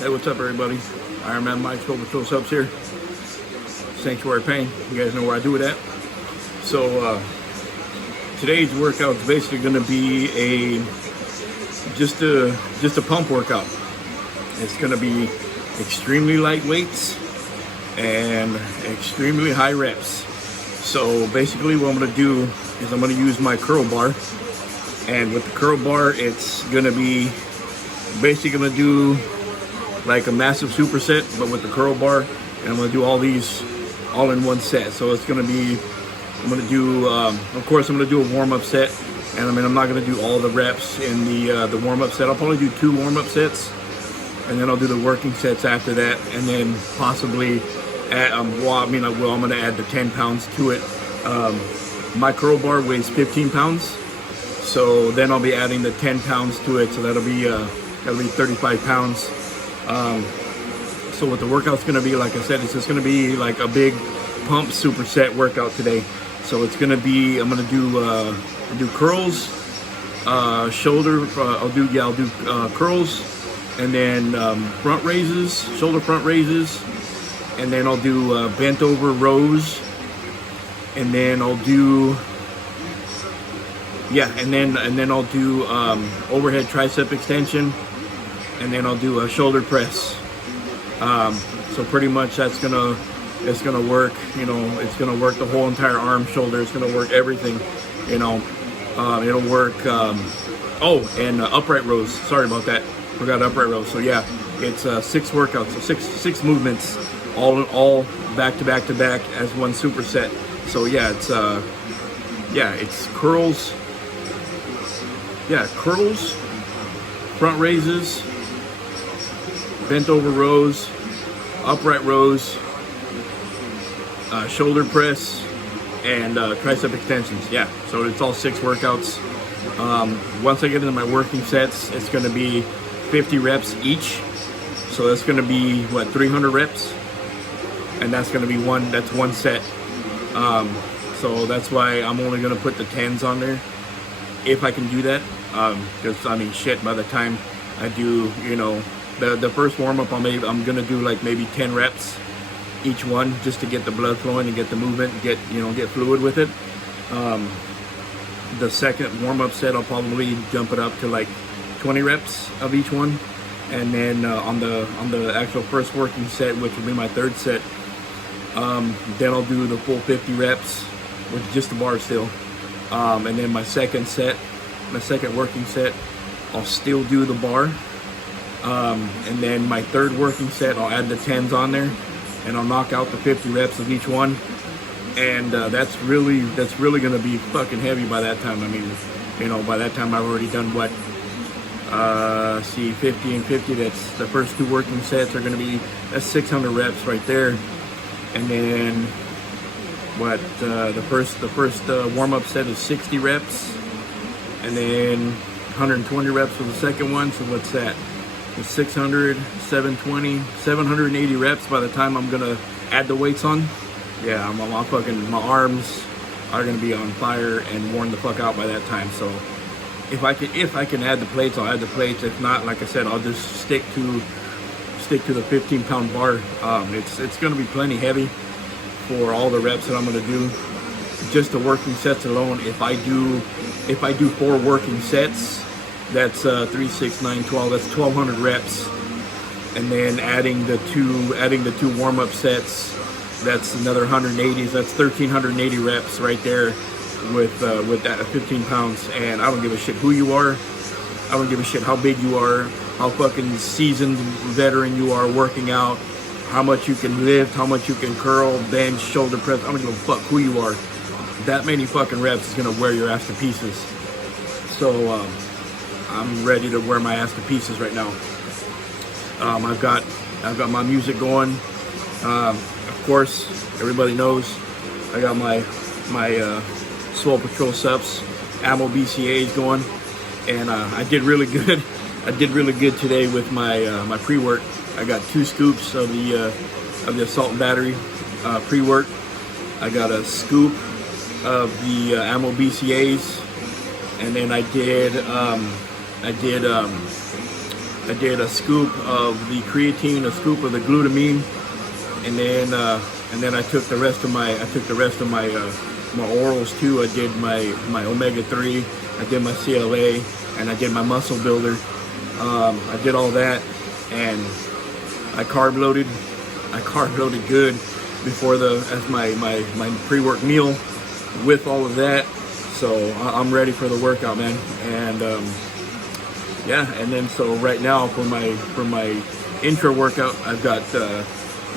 Hey, what's up, everybody? Iron Man Mike, Soul Patrol Subs here. Sanctuary Pain. You guys know where I do it at. So today's workout is basically going to be just a pump workout. It's going to be extremely light weights and extremely high reps. So basically, what I'm going to do is I'm going to use my curl bar, and with the curl bar, it's going to be basically going to do like a massive superset, but with the curl bar, and I'm gonna do all these all in one set. So it's gonna be, I'm gonna do, of course, I'm gonna do a warm-up set, and I'm not gonna do all the reps in the warm-up set. I'll probably do 2 warm-up sets, and then I'll do the working sets after that, and then possibly add, I'm gonna add the 10 pounds to it. My curl bar weighs 15 pounds, so then I'll be adding the 10 pounds to it, so that'll be 35 pounds. So what the workout's going to be, like I said, it's just going to be like a big pump superset workout today. So it's going to be, I'm going to do curls, shoulder, I'll do curls, and then front raises, shoulder front raises, and then I'll do bent over rows, and then I'll do and then I'll do overhead tricep extension, and then I'll do a shoulder press. So pretty much it's gonna work, it's gonna work the whole entire arm, shoulder, it's gonna work everything, it'll work, and upright rows, sorry about that, forgot upright rows. So yeah, it's 6 workouts, so six movements, all back to back to back as one superset. So yeah, it's curls, front raises, bent over rows, upright rows, shoulder press, and tricep extensions. Yeah, so it's all 6 workouts. Once I get into my working sets, it's going to be 50 reps each. So that's going to be 300 reps, and that's going to be one set. So that's why I'm only going to put the 10s on there, if I can do that. Because shit, by the time I do, the first warm-up, I'm gonna do like maybe 10 reps each one, just to get the blood flowing and get the movement, get fluid with it. The second warm-up set, I'll probably jump it up to like 20 reps of each one, and then on the actual first working set, which will be my 3rd set, then I'll do the full 50 reps with just the bar still, and then my second working set, I'll still do the bar. And then my 3rd working set, I'll add the 10s on there, and I'll knock out the 50 reps of each one. And that's really gonna be fucking heavy by that time. By that time I've already done 50 and 50. That's the first 2 working sets are gonna be, that's 600 reps right there. And then the first warm-up set is 60 reps, and then 120 reps for the second one. So what's that? It's 600, 720, 780 reps by the time I'm gonna add the weights on. Yeah, my arms are gonna be on fire and worn the fuck out by that time. So if I can add the plates, I'll add the plates. If not, like I said, I'll just stick to the 15-pound bar. It's gonna be plenty heavy for all the reps that I'm gonna do. Just the working sets alone, if I do 4 working sets, that's 3, 6, 9, 12. That's 1,200 reps, and then adding the two warm-up sets, that's another 180. That's 1,380 reps right there with that 15 pounds. And I don't give a shit who you are. I don't give a shit how big you are, how fucking seasoned veteran you are working out, how much you can lift, how much you can curl, bench, shoulder press. I don't give a fuck who you are. That many fucking reps is gonna wear your ass to pieces. So I'm ready to wear my ass to pieces right now. I've got my music going. Of course, everybody knows I got my Swole Patrol Subs Ammo BCAAs going, and I did really good. I did really good today with my pre-work. I got 2 scoops of the Assault and Battery pre-work. I got a scoop of the Ammo BCAAs, and then I did I did a scoop of the creatine, a scoop of the glutamine, and then I took the rest of my my orals too. I did my omega-3, I did my CLA, and I did my muscle builder. I did all that, and I carb loaded good before as my pre-work meal with all of that. So I'm ready for the workout, man. And yeah, and then so right now for my intro workout, I've got a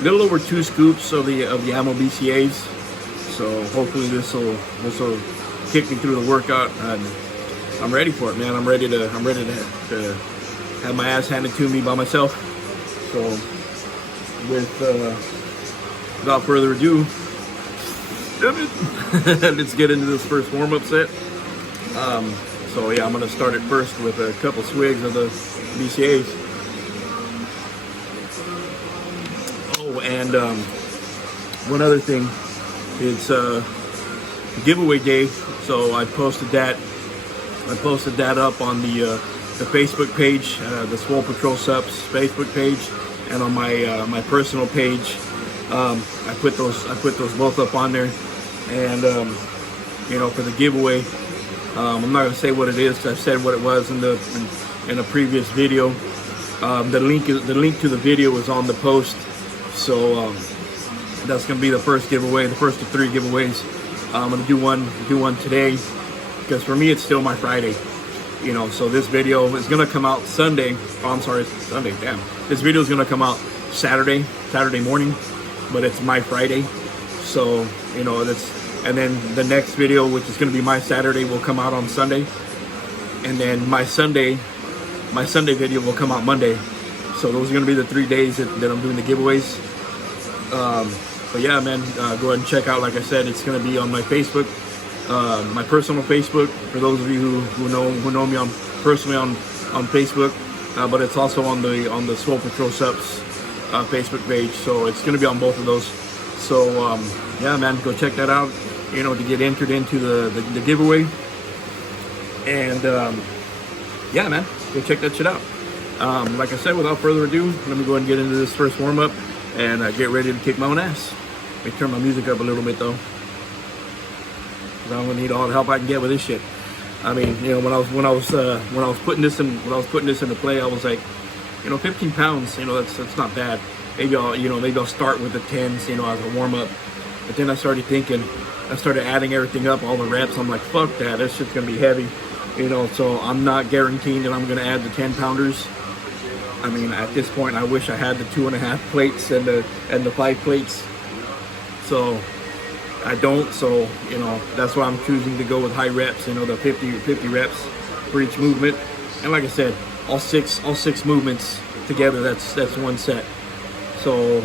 little over 2 scoops of the Ammo BCAAs. So hopefully this will kick me through the workout, and I'm ready for it, man. I'm ready to have my ass handed to me by myself. So without further ado, let's get into this first warm-up set. So yeah, I'm gonna start it first with a couple swigs of the BCAAs. Oh, and one other thing, it's giveaway day. So I posted that up on the Facebook page, the Swole Patrol Sups Facebook page, and on my personal page. I put those both up on there, and you know, for the giveaway, I'm not gonna say what it is because I've said what it was in a previous video. The link to the video is on the post, so that's gonna be the first giveaway, the first of 3 giveaways. I'm gonna do one today because for me it's still my Friday. You know, so this video is gonna come out Sunday. Oh, I'm sorry, Sunday. Damn, this video is gonna come out Saturday morning, but it's my Friday. So you know, and then the next video, which is gonna be my Saturday, will come out on Sunday, and then my Sunday video will come out Monday. So those are gonna be the 3 days that I'm doing the giveaways. But yeah, man, go ahead and check out. Like I said, it's gonna be on my Facebook. My personal Facebook, for those of you who know me personally on Facebook, but it's also on the Swole Patrol Sups Facebook page, so it's going to be on both of those. So yeah, man, go check that out, you know, to get entered into the giveaway. And yeah, man, go check that shit out. Like I said, without further ado, let me go ahead and get into this first warm-up and get ready to kick my own ass. Let me turn my music up a little bit though. I'm gonna need all the help I can get with this shit. I mean, you know, when I was putting this into play, I was like, you know, 15 pounds, you know, that's not bad. Maybe I'll start with the 10s, you know, as a warm up. But then I started adding everything up, all the reps. I'm like, fuck that, that's just gonna be heavy, you know. So I'm not guaranteeing that I'm gonna add the 10 pounders. I mean, at this point, I wish I had the 2.5 plates and the 5 plates. So I don't, so you know, that's why I'm choosing to go with high reps, you know, the 50 reps for each movement. And like I said, all six movements together, that's one set. So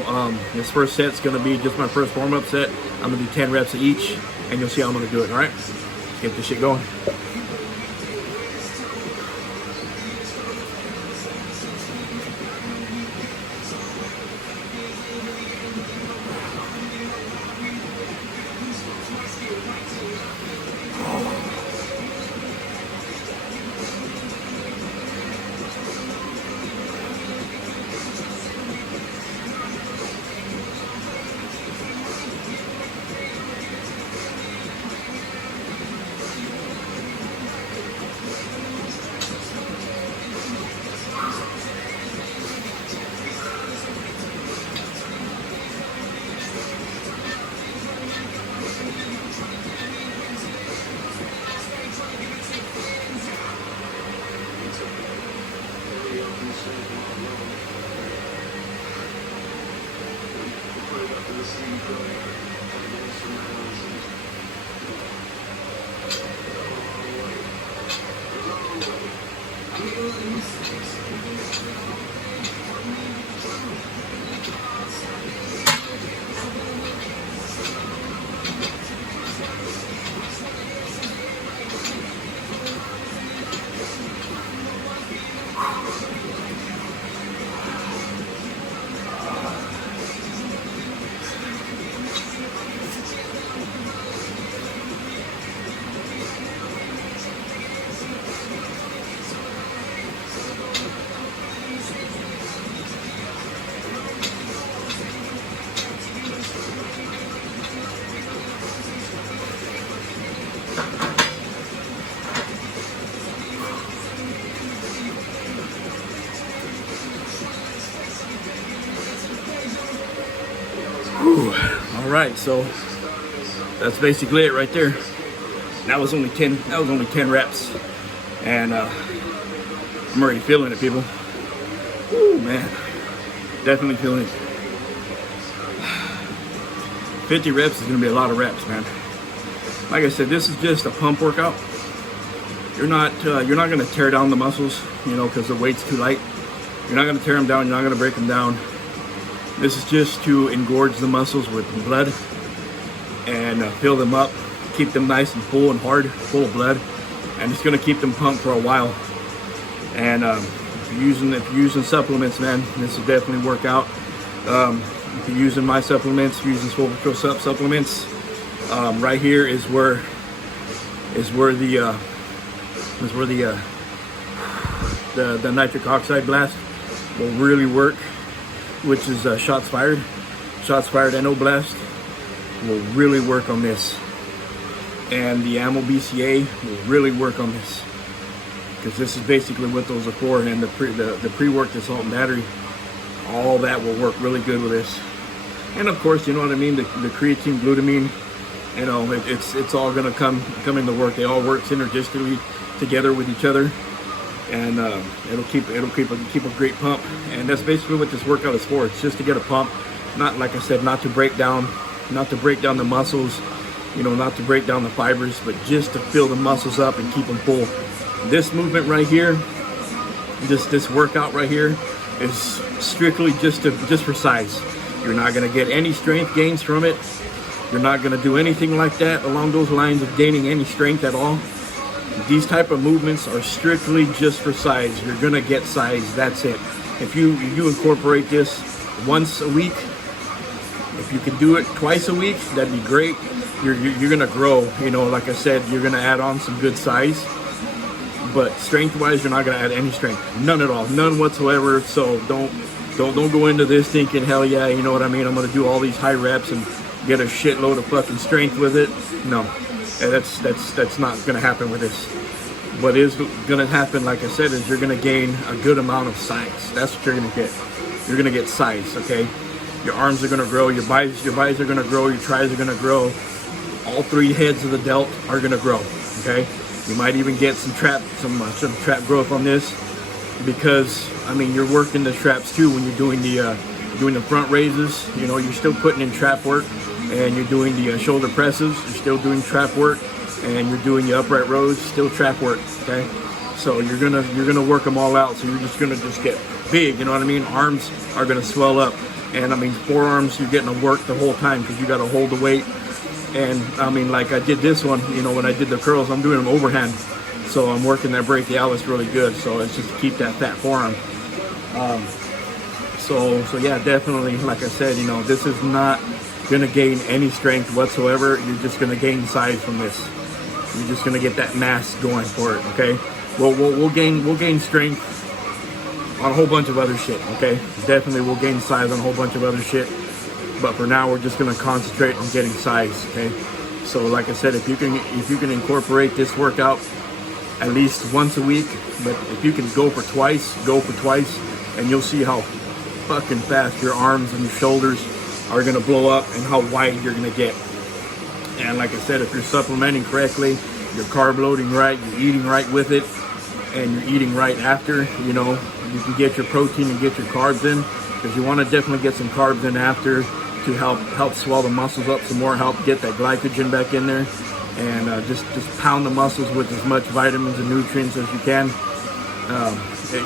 this first set's gonna be just my first warm-up set. I'm gonna do 10 reps of each, and you'll see how I'm gonna do it. All right, let's get this shit going. Whew. All right, so that's basically it right there. That was only 10. That was only 10 reps, and I'm already feeling it, people. Ooh, man, definitely feeling it. 50 reps is gonna be a lot of reps, man. Like I said, this is just a pump workout. You're not gonna tear down the muscles, you know, because the weight's too light. You're not gonna tear them down. You're not gonna break them down. This is just to engorge the muscles with blood and fill them up, keep them nice and full and hard, full of blood, and it's gonna keep them pumped for a while. And if you're using supplements, man, this will definitely work out. If you're using my supplements, if you're using Swolepatrol supplements, right here is where the nitric oxide blast will really work, which is shots fired. Shots fired NO blast will really work on this, and the Ammo BCA will really work on this, because this is basically what those are for. And the pre-worked assault and battery, all that will work really good with this. And of course, you know what I mean, the creatine, glutamine, you know, it's all gonna come into work. They all work synergistically together with each other, and it'll keep a great pump. And that's basically what this workout is for. It's just to get a pump, not, like I said, not to break down the muscles, you know, not to break down the fibers, but just to fill the muscles up and keep them full. This movement right here, this workout right here, is strictly just for size. You're not gonna get any strength gains from it. You're not gonna do anything like that along those lines of gaining any strength at all. These type of movements are strictly just for size. You're gonna get size, that's it. If you incorporate this once a week, if you can do it twice a week, that'd be great. You're gonna grow, you know, like I said, you're gonna add on some good size. But strength-wise, you're not gonna add any strength, none at all, none whatsoever. So don't go into this thinking, hell yeah, you know what I mean, I'm gonna do all these high reps and get a shitload of fucking strength with it. No, that's not gonna happen with this. What is gonna happen, like I said, is you're gonna gain a good amount of size. That's what you're gonna get. You're gonna get size, okay? Your arms are gonna grow, your buys are gonna grow, your tries are gonna grow. All three heads of the delt are gonna grow, okay? You might even get some trap growth on this, because I mean, you're working the traps too when you're doing the front raises. You know, you're still putting in trap work, and you're doing the shoulder presses. You're still doing trap work, and you're doing the upright rows, still trap work. Okay, so you're gonna work them all out. So you're just gonna get big. You know what I mean? Arms are gonna swell up, and I mean forearms, you're getting to work the whole time because you got to hold the weight. And I mean, like I did this one, you know, when I did the curls, I'm doing them overhand. So I'm working that brachialis really good. So it's just to keep that fat forearm. So yeah, definitely, like I said, you know, this is not gonna gain any strength whatsoever. You're just gonna gain size from this. You're just gonna get that mass going for it, okay? We'll gain strength on a whole bunch of other shit, okay? Definitely we'll gain size on a whole bunch of other shit. But for now, we're just gonna concentrate on getting size, okay? So like I said, if you can incorporate this workout at least once a week, but if you can go for twice, and you'll see how fucking fast your arms and your shoulders are gonna blow up and how wide you're gonna get. And like I said, if you're supplementing correctly, you're carb loading right, you're eating right with it, and you're eating right after, you know, you can get your protein and get your carbs in, because you want to definitely get some carbs in after to help swell the muscles up some more, help get that glycogen back in there, and just pound the muscles with as much vitamins and nutrients as you can.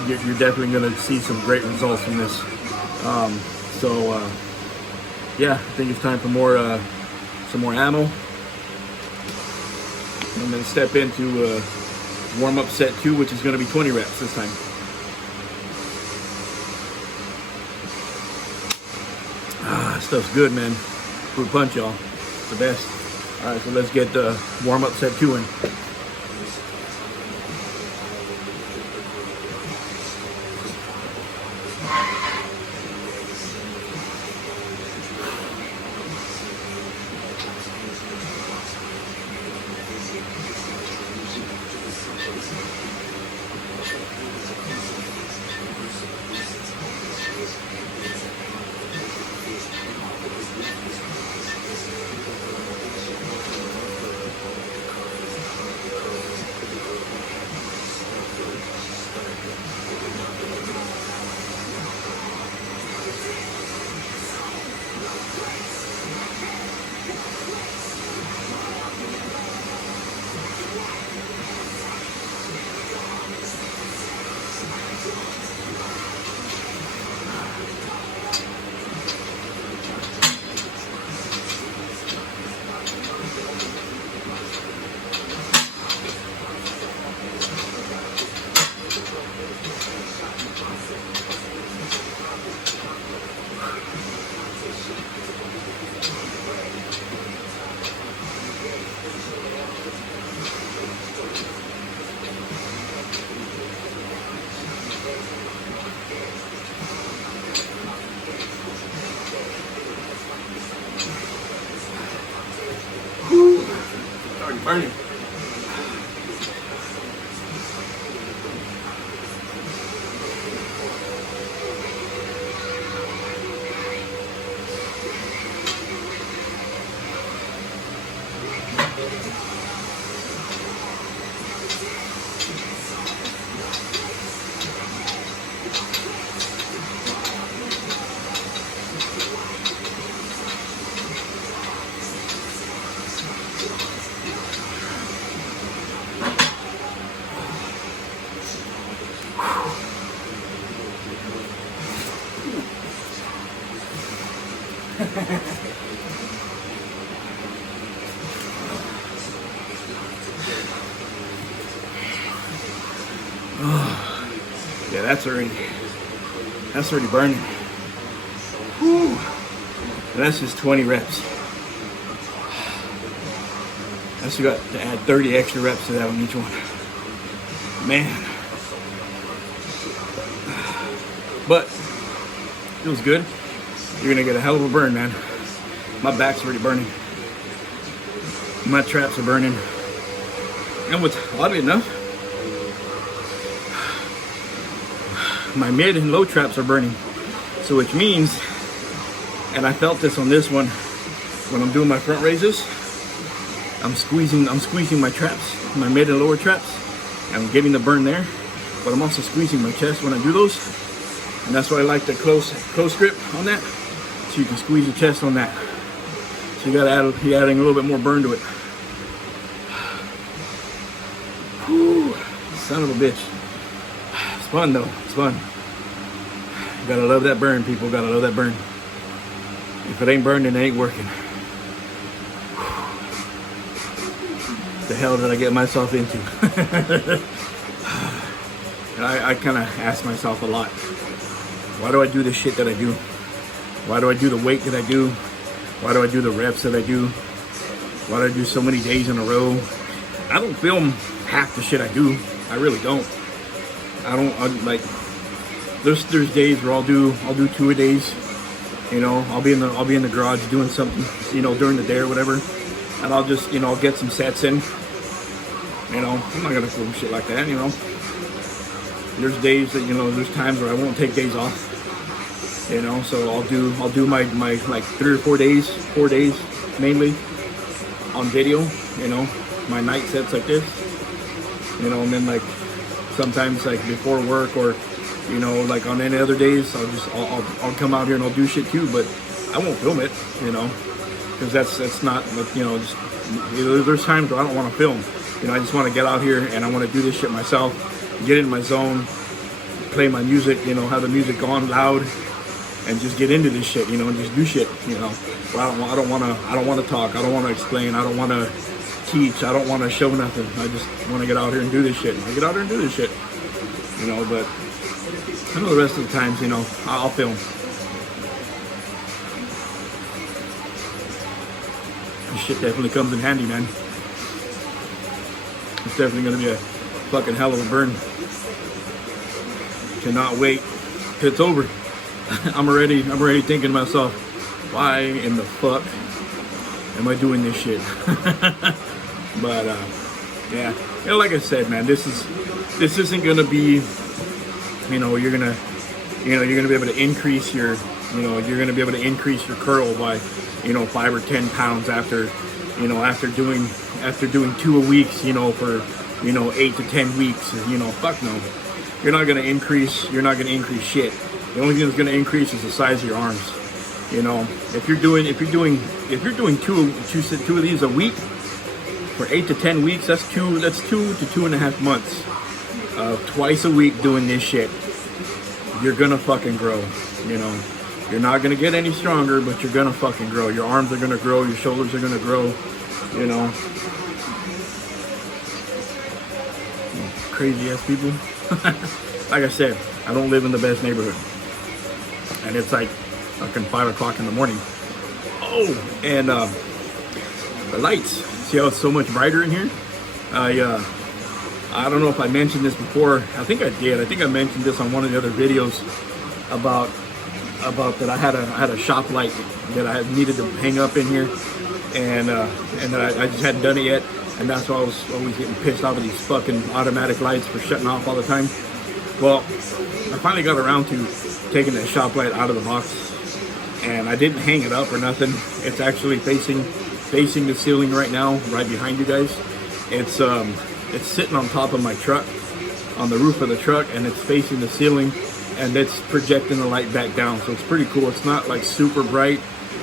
You're definitely going to see some great results from this. Yeah, I think it's time for some more ammo. I'm going to step into warm-up set 2, which is going to be 20 reps this time. This stuff's good, man. Fruit punch, y'all. It's the best. All right, so let's get warm-up set 2 in. Burning. Oh, yeah, that's already burning. Whew. And that's just 20 reps. I still got to add 30 extra reps to that one each one. Man. But feels good. You're gonna get a hell of a burn, man. My back's already burning. My traps are burning. And what's oddly enough, my mid and low traps are burning. So which means, and I felt this on this one, when I'm doing my front raises, I'm squeezing my traps, my mid and lower traps. I'm getting the burn there, but I'm also squeezing my chest when I do those. And that's why I like the close grip on that. So you can squeeze your chest on that. So you're adding a little bit more burn to it. Whew, son of a bitch. It's fun though, it's fun. You gotta love that burn, people, gotta love that burn. If it ain't burning, it ain't working. What the hell did I get myself into? And I kind of ask myself a lot, why do I do the shit that I do? Why do I do the weight that I do? Why do I do the reps that I do? Why do I do so many days in a row? I don't film half the shit I do. I really don't. There's days where I'll do 2 a days. You know, I'll be in the garage doing something, you know, during the day or whatever, and I'll just, you know, I'll get some sets in. You know, I'm not gonna film shit like that, you know. There's days that, you know, there's times where I won't take days off. You know, so I'll do my like 3 or 4 days, 4 days mainly on video, you know, my night sets like this. You know, and then like sometimes like before work, or you know, like on any other days, I'll come out here and I'll do shit too, but I won't film it, you know, because that's not, you know, just, you know, there's times where I don't want to film. You know, I just want to get out here and I want to do this shit myself, get in my zone, play my music, you know, have the music on loud, and just get into this shit, you know, and just do shit, you know. Well, I don't want to talk, I don't want to explain, I don't want to teach, I don't want to show nothing. I just want to get out here and do this shit. I get out here and do this shit, you know. But I know the rest of the times, you know, I'll film. This shit definitely comes in handy, man. It's definitely gonna be a fucking hell of a burn. Cannot wait till it's over. I'm already thinking to myself, why in the fuck am I doing this shit? But yeah, you know, like I said, man, this isn't gonna be, you know, you're gonna be able to increase your, you know, you're gonna be able to increase your curl by, you know, 5 or 10 pounds after, you know, after doing 2 a week, you know, for, you know, 8 to 10 weeks, you know, fuck no. You're not gonna increase shit. The only thing that's gonna increase is the size of your arms. You know, if you're doing 2 of these a week for 8 to 10 weeks, that's 2 to 2.5 months of twice a week doing this shit. You're gonna fucking grow. You know, you're not gonna get any stronger, but you're gonna fucking grow. Your arms are gonna grow, your shoulders are gonna grow. You know, crazy ass people. Like I said, I don't live in the best neighborhood, and it's like fucking 5 o'clock in the morning. Oh, and the lights. See how it's so much brighter in here? I don't know if I mentioned this before. I think I did. I think I mentioned this on one of the other videos about that I had a shop light that I needed to hang up in here, and that I just hadn't done it yet. and that's why I was always getting pissed off at these fucking automatic lights for shutting off all the time. Well, I finally got around to taking that shop light out of the box, and I didn't hang it up or nothing. It's actually facing the ceiling right now, right behind you guys. It's sitting on top of my truck, on the roof of the truck, and it's facing the ceiling, and it's projecting the light back down. So it's pretty cool. It's not like super bright,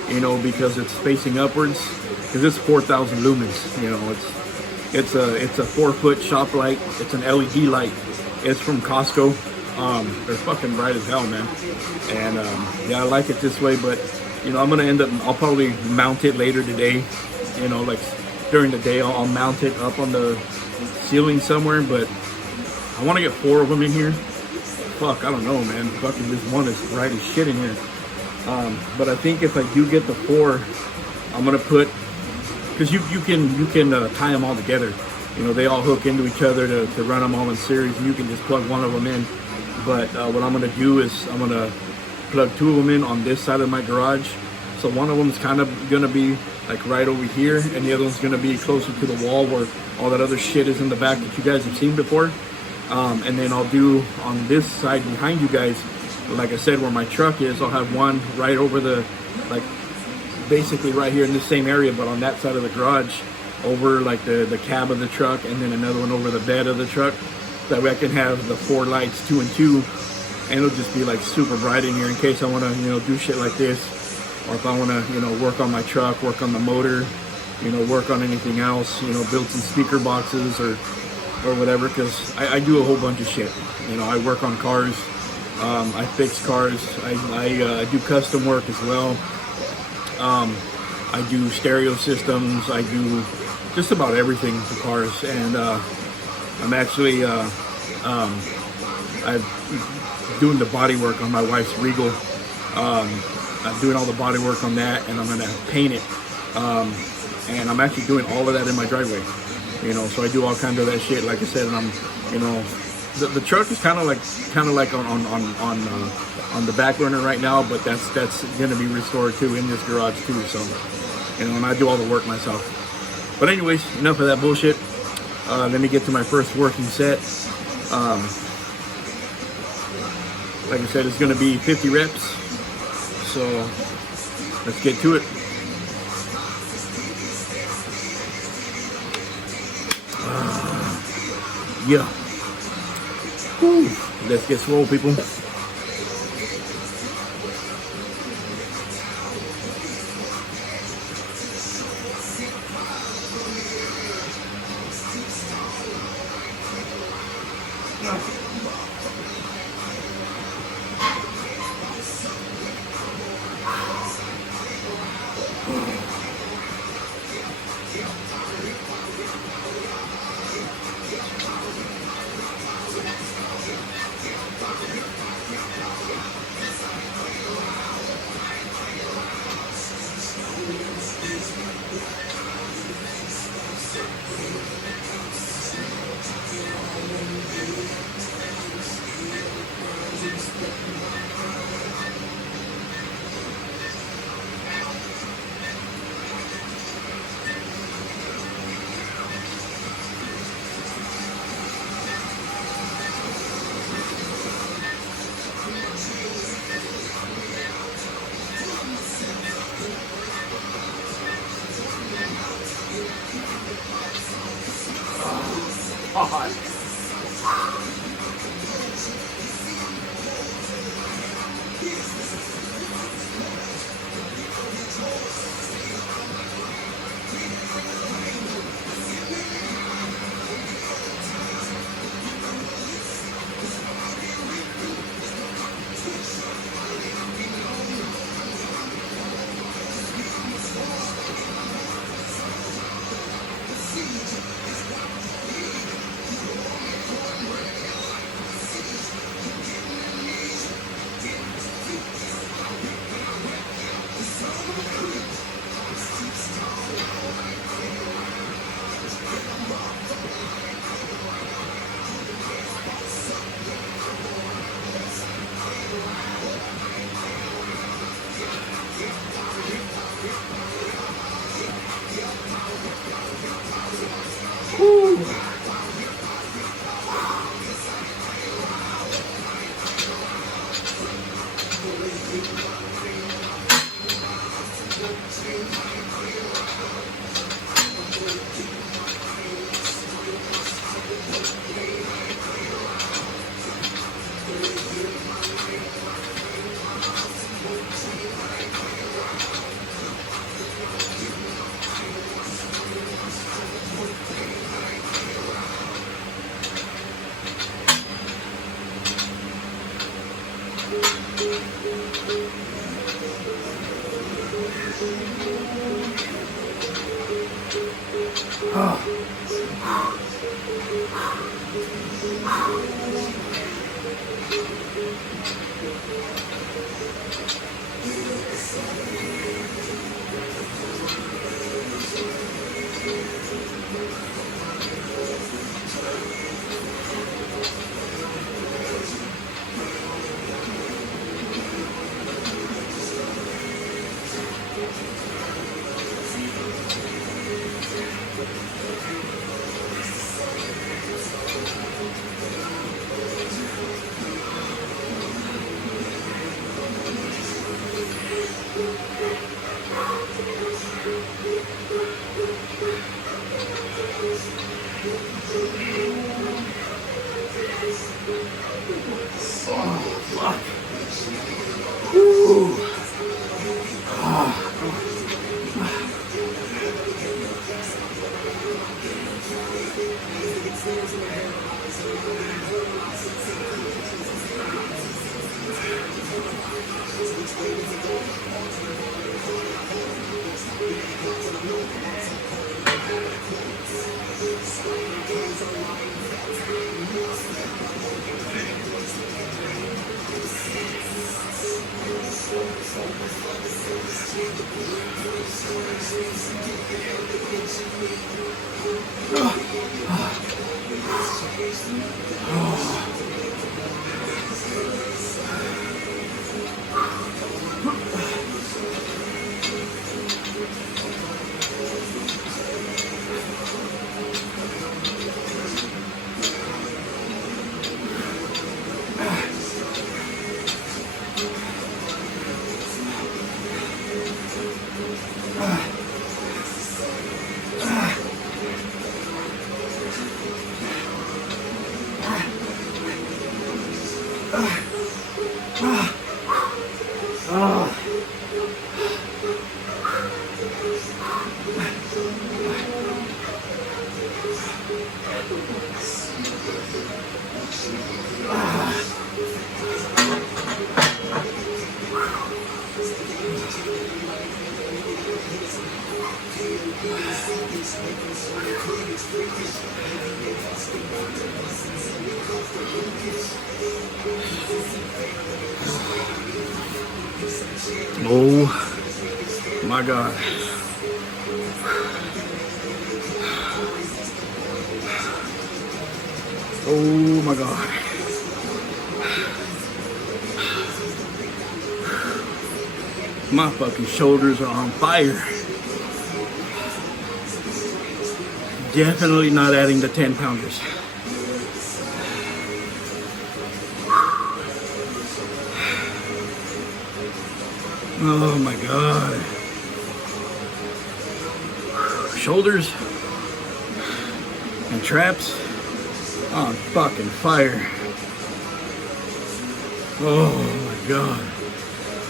you know, because it's facing upwards, because it's 4,000 lumens. You know, it's a 4-foot shop light. It's an LED light. It's from Costco. They're fucking bright as hell, man. And yeah, I like it this way, but you know, I'll probably mount it later today. You know, like during the day, I'll mount it up on the ceiling somewhere, but I want to get 4 of them in here. Fuck, I don't know, man. Fucking this one is bright as shit in here. But I think if I do get the 4, I'm gonna put, because you can tie them all together. You know, they all hook into each other to run them all in series, and you can just plug one of them in. But what I'm gonna do is I'm gonna plug 2 of them in on this side of my garage. So one of them is kind of gonna be like right over here, and the other one's gonna be closer to the wall where all that other shit is in the back that you guys have seen before. And then I'll do on this side behind you guys, like I said, where my truck is, I'll have one right over the, like basically right here in this same area, but on that side of the garage, over like the cab of the truck, and then another one over the bed of the truck. That way I can have the 4 lights, 2 and 2, and it'll just be like super bright in here in case I want to, you know, do shit like this, or if I want to, you know, work on my truck, work on the motor, you know, work on anything else, you know, build some speaker boxes or whatever, because I do a whole bunch of shit. You know, I work on cars, I fix cars, I do custom work as well. I do stereo systems, I do just about everything to cars, and I'm actually I'm doing the body work on my wife's Regal. I'm doing all the body work on that, and I'm gonna paint it. And I'm actually doing all of that in my driveway. You know, so I do all kinds of that shit. Like I said, and I'm, you know, the truck is kind of like on the back burner right now, but that's gonna be restored too in this garage too. So, you know, and I do all the work myself. But anyways, enough of that bullshit. Let me get to my first working set. Like I said, it's gonna be 50 reps. So let's get to it. Yeah. Whew. Let's get swole, people. Oh my God. Oh my God. My fucking shoulders are on fire. Definitely not adding the 10 pounders. Oh my God. Shoulders and traps on fucking fire. Oh my God.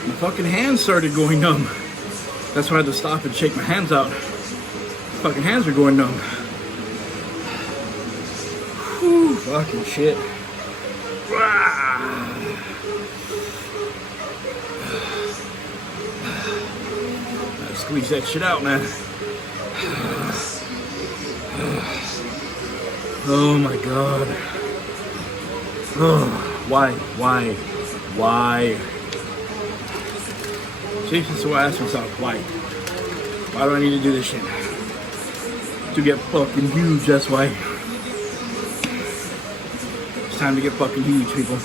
My fucking hands started going numb. That's why I had to stop and shake my hands out. Fucking hands are going numb. Whew, fucking shit. Squeeze that shit out, man. Oh my God. Oh, why? See, this is what I ask myself, why? Why do I need to do this shit? To get fucking huge, that's why. It's time to get fucking huge, people.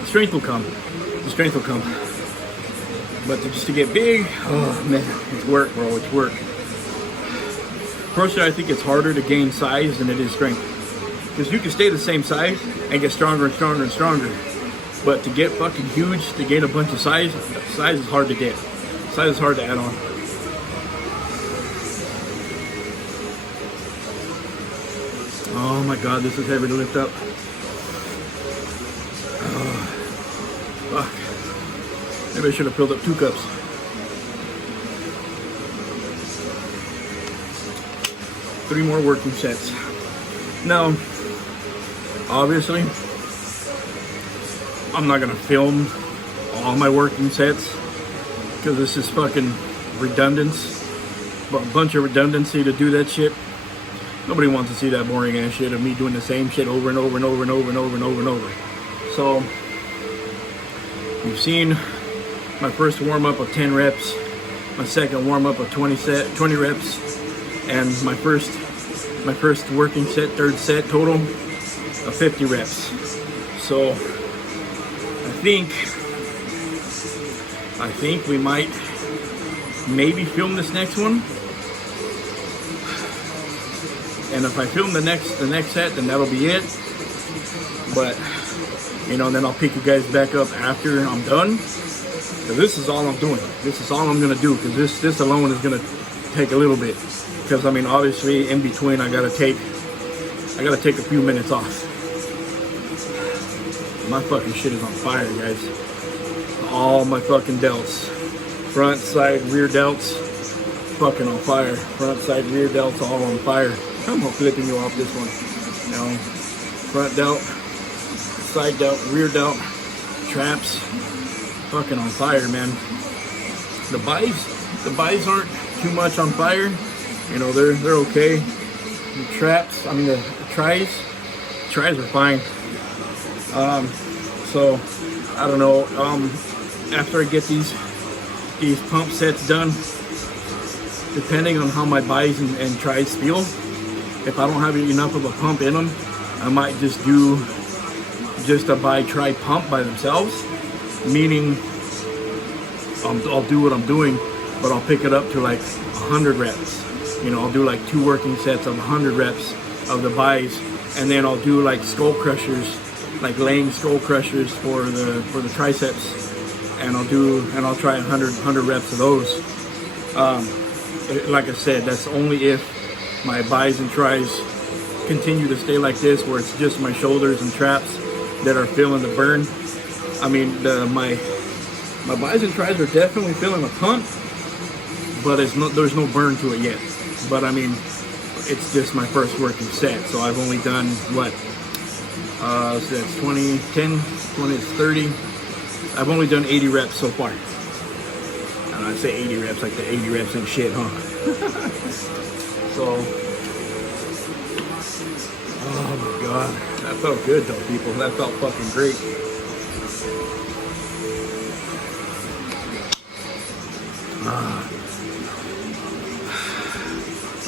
The strength will come. The strength will come. But just to get big, oh man, it's work, bro, it's work. Personally, I think it's harder to gain size than it is strength. Because you can stay the same size and get stronger and stronger and stronger. But to get fucking huge, to gain a bunch of size is hard to get. Size is hard to add on. Oh my god, this is heavy to lift up. Oh, fuck. Maybe I should have filled up 2 cups. Three more working sets. Now, obviously, I'm not gonna film all my working sets because this is fucking redundance, but a bunch of redundancy to do that shit. Nobody wants to see that boring ass shit of me doing the same shit over and over and over and over and over and over and over. So, you've seen my first warm up of 10 reps, my second warm up of 20 reps, and my first working set, third set total of 50 reps. So I think we might maybe film this next one. And if I film the next set, then that'll be it. But you know, then I'll pick you guys back up after I'm done. Because this is all I'm doing. This is all I'm gonna do. Because this alone is gonna take a little bit. Because I mean, obviously, in between, I gotta take a few minutes off. My fucking shit is on fire, guys. All my fucking delts, front, side, rear delts, fucking on fire. Front, side, rear delts, all on fire. I'm flipping you off this one. You know, front delt, side delt, rear delt, traps, fucking on fire, man. The buys aren't too much on fire. You know, they're okay. The traps, I mean the tries are fine. So I don't know. After I get these pump sets done, depending on how my buys and tries feel, if I don't have enough of a pump in them, I might just do just a buy try pump by themselves. Meaning, I'll do what I'm doing, but I'll pick it up to like 100 reps. You know, I'll do like 2 working sets of 100 reps of the buys, and then I'll do like skull crushers, like laying skull crushers for the triceps, and I'll try 100 reps of those. Like I said, that's only if my buys and tries continue to stay like this, where it's just my shoulders and traps that are feeling the burn. I mean, my buys and tries are definitely feeling a pump, but there's no burn to it yet. But I mean, it's just my first working set, so I've only done what? So that's 20, 10, 20 is 30. I've only done 80 reps so far. And I say 80 reps like the 80 reps and shit, huh? So, oh my god, that felt good though, people. That felt fucking great.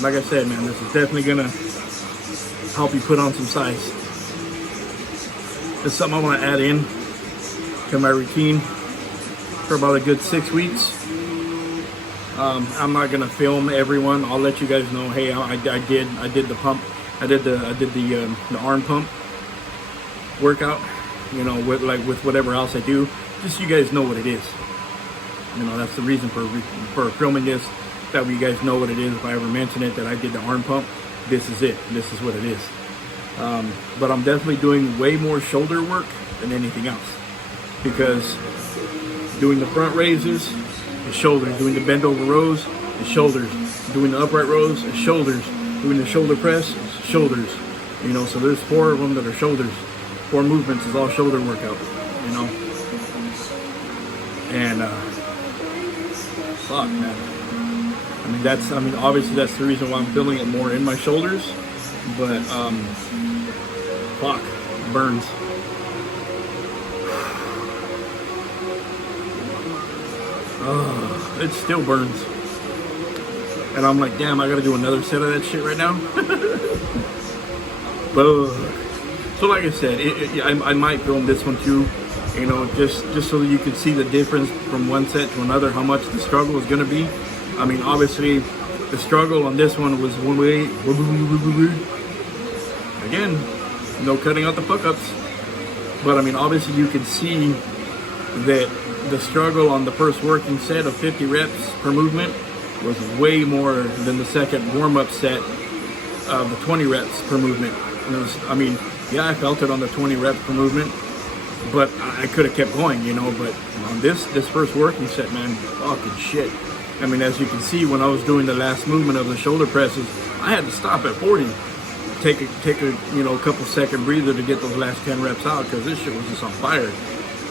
Like I said, man, this is definitely gonna help you put on some size. It's something I want to add in to my routine for about a good 6 weeks. I'm not gonna film everyone. I'll let you guys know. Hey, I did the pump. I did the arm pump workout. You know, with whatever else I do, just so you guys know what it is. You know, that's the reason for filming this. That way you guys know what it is. If I ever mention it, that I did the arm pump, this is it. This is what it is. But I'm definitely doing way more shoulder work than anything else, because doing the front raises is shoulders, doing the bend over rows is shoulders, doing the upright rows is shoulders, doing the shoulder press is shoulders. You know, so there's 4 of them that are shoulders. 4 movements is all shoulder workout. You know, and fuck, man. I mean, obviously that's the reason why I'm building it more in my shoulders, but fuck, burns. Oh, it still burns. And I'm like, damn, I gotta do another set of that shit right now. But so like I said, I might film this one too, you know, just so that you can see the difference from one set to another, how much the struggle is gonna be. I mean, obviously, the struggle on this one was one way. Again, no cutting out the fuck ups. But I mean, obviously you can see that the struggle on the first working set of 50 reps per movement was way more than the second warm-up set of the 20 reps per movement. And it was, I mean, yeah, I felt it on the 20 reps per movement, but I could have kept going, you know. But on this first working set, man, fucking shit. I mean, as you can see, when I was doing the last movement of the shoulder presses, I had to stop at 40, take a you know, couple second breather to get those last 10 reps out, because this shit was just on fire,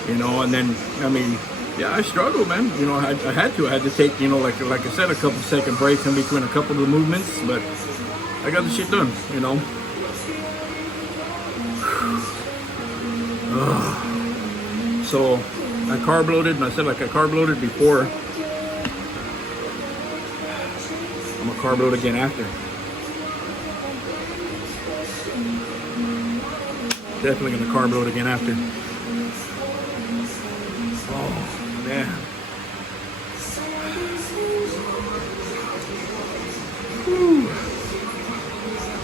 you know. And then, I mean, yeah, I struggled, man. You know, I had to take, you know, like I said, a couple second breaks in between a couple of the movements, but I got the shit done, you know. So I carb loaded, and I said, like, I carb loaded before. I'm gonna carb load again after. Definitely gonna carb load again after. Oh man. Whew.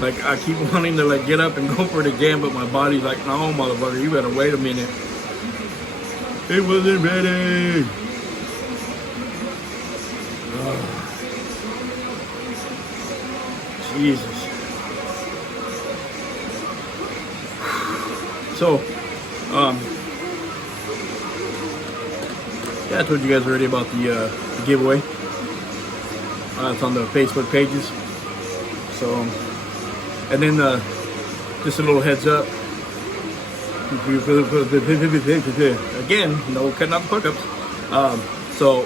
Like, I keep wanting to like get up and go for it again, but my body's like, no, motherfucker, you better wait a minute. It wasn't ready. Oh. Jesus. So, yeah, I told you guys already about the giveaway. It's on the Facebook pages. So, and then just a little heads up. Again, no cutting out the fuck-ups. So,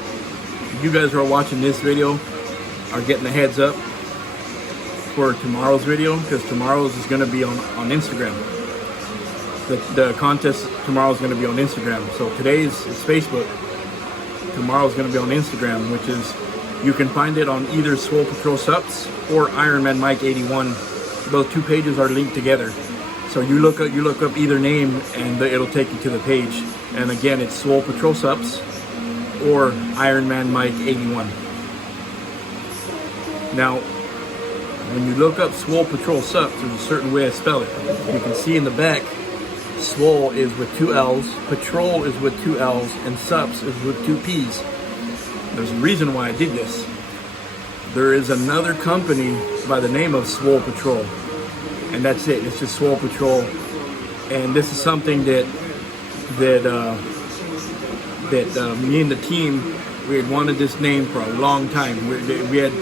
you guys who are watching this video are getting the heads up for tomorrow's video, because tomorrow's is going to be on Instagram. The contest tomorrow is going to be on Instagram. So today's is Facebook. Tomorrow's going to be on Instagram, which is, you can find it on either Swole Patrol Sups or Ironman Mike 81. Those two pages are linked together. So you look up either name and it'll take you to the page. And again, it's Swole Patrol Sups or Ironman Mike 81. Now, when you look up Swole Patrol Sups, there's a certain way I spell it. You can see in the back, Swole is with 2 L's, Patrol is with 2 L's, and Sups is with 2 P's. There's a reason why I did this. There is another company by the name of Swole Patrol, and that's it. It's just Swole Patrol, and this is something that me and the team, we had wanted this name for a long time. We had,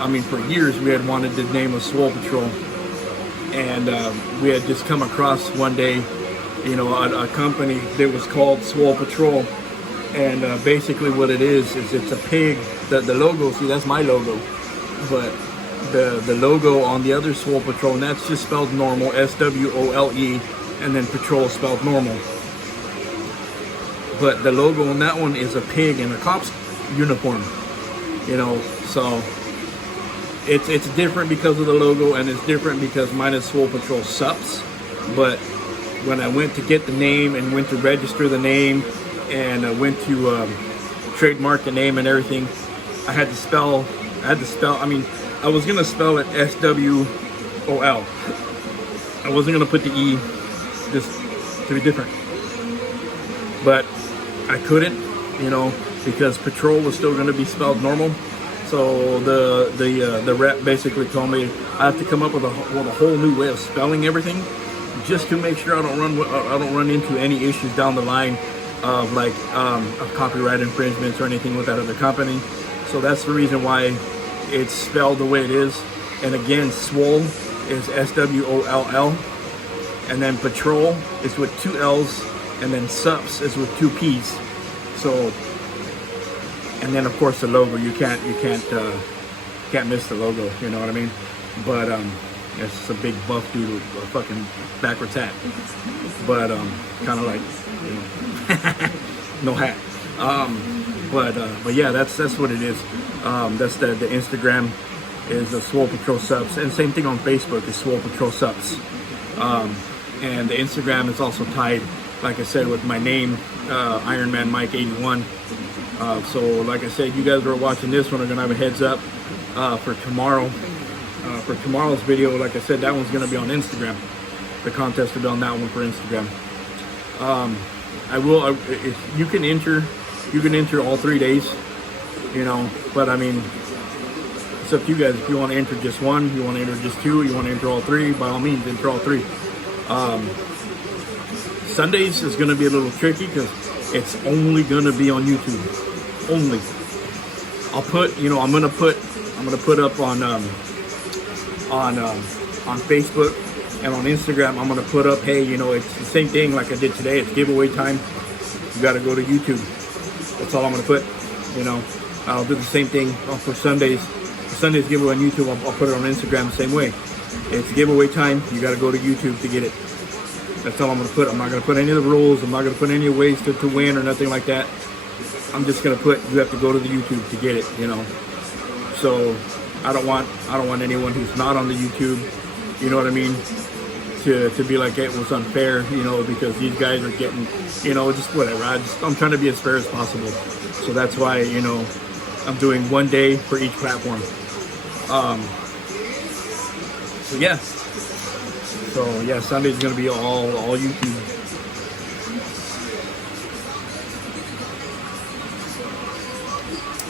I mean, for years we had wanted the name of Swole Patrol, and we had just come across one day, you know, a company that was called Swole Patrol, and basically what it is it's a pig. The logo, see, that's my logo, but the logo on the other Swole Patrol, and that's just spelled normal, SWOLE, and then Patrol spelled normal. But the logo on that one is a pig in a cop's uniform, you know. So it's different because of the logo, and it's different because mine is Swole Patrol Sups. But when I went to get the name and went to register the name and went to trademark the name and everything, I had to spell, I mean, I was gonna spell it SWOL. I wasn't gonna put the E, just to be different. But I couldn't, you know, because Patrol was still gonna be spelled normal. So the rep basically told me I have to come up with a whole new way of spelling everything, just to make sure I don't run into any issues down the line of like of copyright infringements or anything with that other company. So that's the reason why it's spelled the way it is. And again, Swole is SWOLL, and then Patrol is with 2 L's, and then Sups is with 2 P's. So, and then of course the logo, you can't miss the logo, you know what I mean? But it's just a big buff dude with a fucking backwards hat, but kind of like, you know, no hat. But yeah, that's what it is. That's the Instagram is Swole Patrol Sups, and same thing on Facebook is Swole Patrol Sups. And the Instagram is also tied, like I said, with my name, Ironman Mike 81. So like I said, you guys who are watching this one are gonna have a heads up for tomorrow. For tomorrow's video, like I said, that one's gonna be on Instagram. The contest will be on that one for Instagram. I will. You can enter. You can enter all 3 days. You know, but I mean, it's up to you guys. If you want to enter just one, you want to enter just two, you want to enter all three, by all means, enter all three. Sundays is going to be a little tricky because it's only going to be on YouTube. Only. I'll put, you know, I'm gonna put up on Facebook and on Instagram. I'm gonna put up, hey, you know, it's the same thing like I did today. It's giveaway time. You got to go to YouTube. That's all I'm gonna put. You know, I'll do the same thing for Sundays. For Sundays giveaway on YouTube. I'll put it on Instagram the same way. It's giveaway time. You got to go to YouTube to get it. That's all I'm gonna put. I'm not gonna put any of the rules. I'm not gonna put any ways to win or nothing like that. I'm just gonna put, you have to go to the YouTube to get it, you know. So I don't want anyone who's not on the YouTube, you know what I mean, to be like it was unfair, you know, because these guys are getting, you know, just whatever. I'm trying to be as fair as possible. So that's why, you know, I'm doing 1 day for each platform. So yeah. So yeah, Sunday's gonna be all YouTube.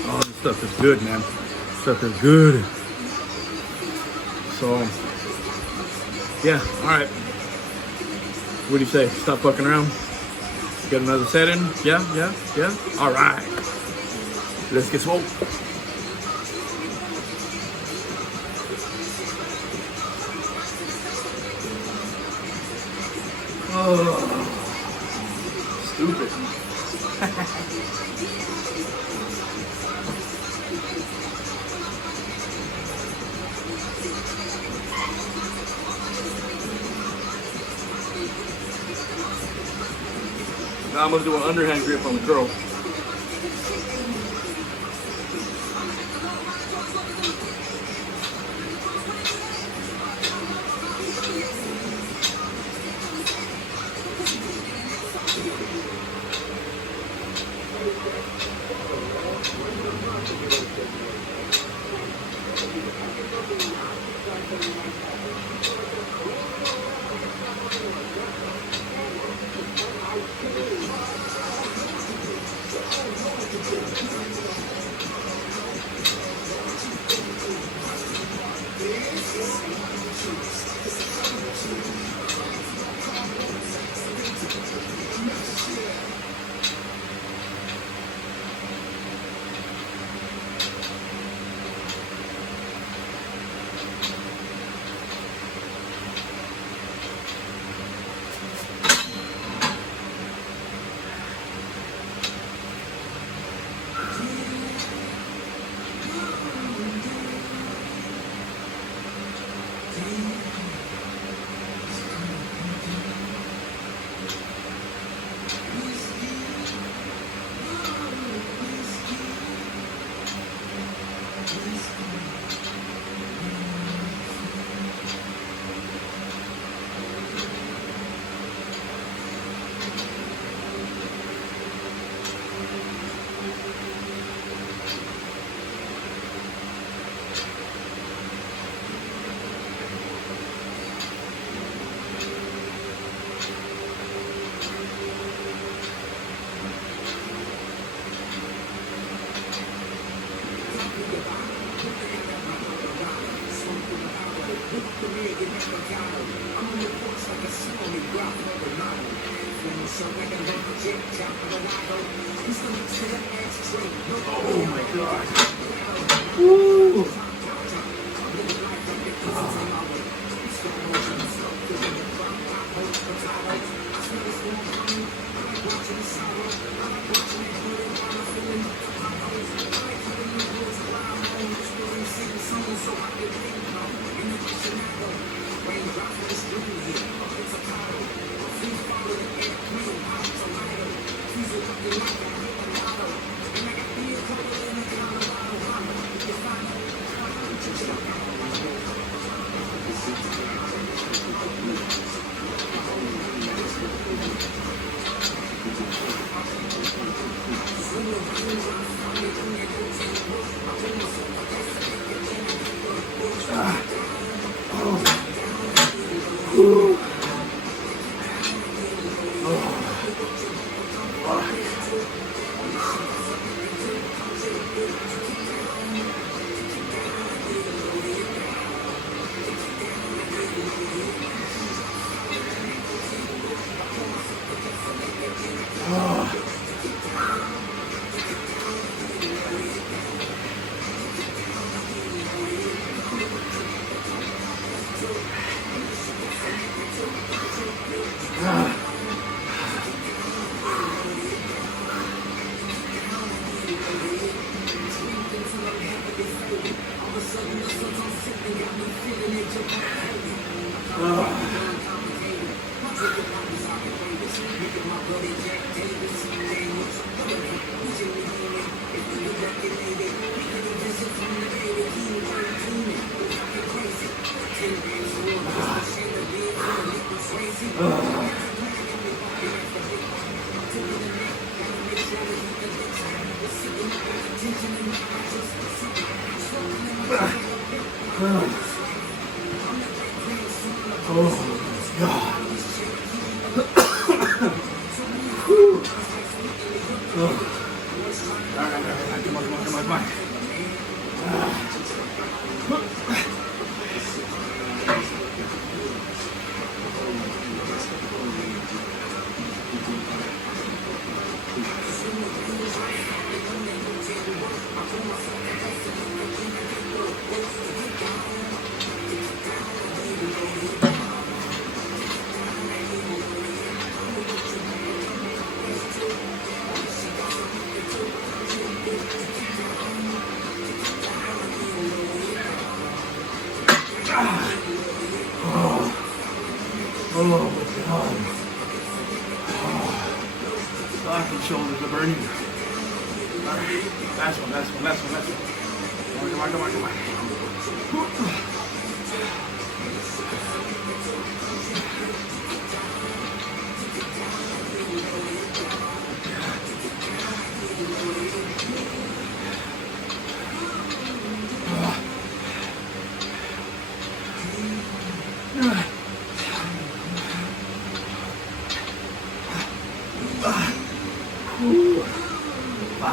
Oh, this stuff is good, man. This stuff is good. So yeah, all right. What do you say? Stop fucking around. Get another set in? Yeah. All right. Let's get smoked. Oh, stupid. Now I'm gonna do an underhand grip on the curl. Oh my God. Woo. Oh God. Alright, come on. Oh my God. Fucking shoulders are burning. Alright, last one.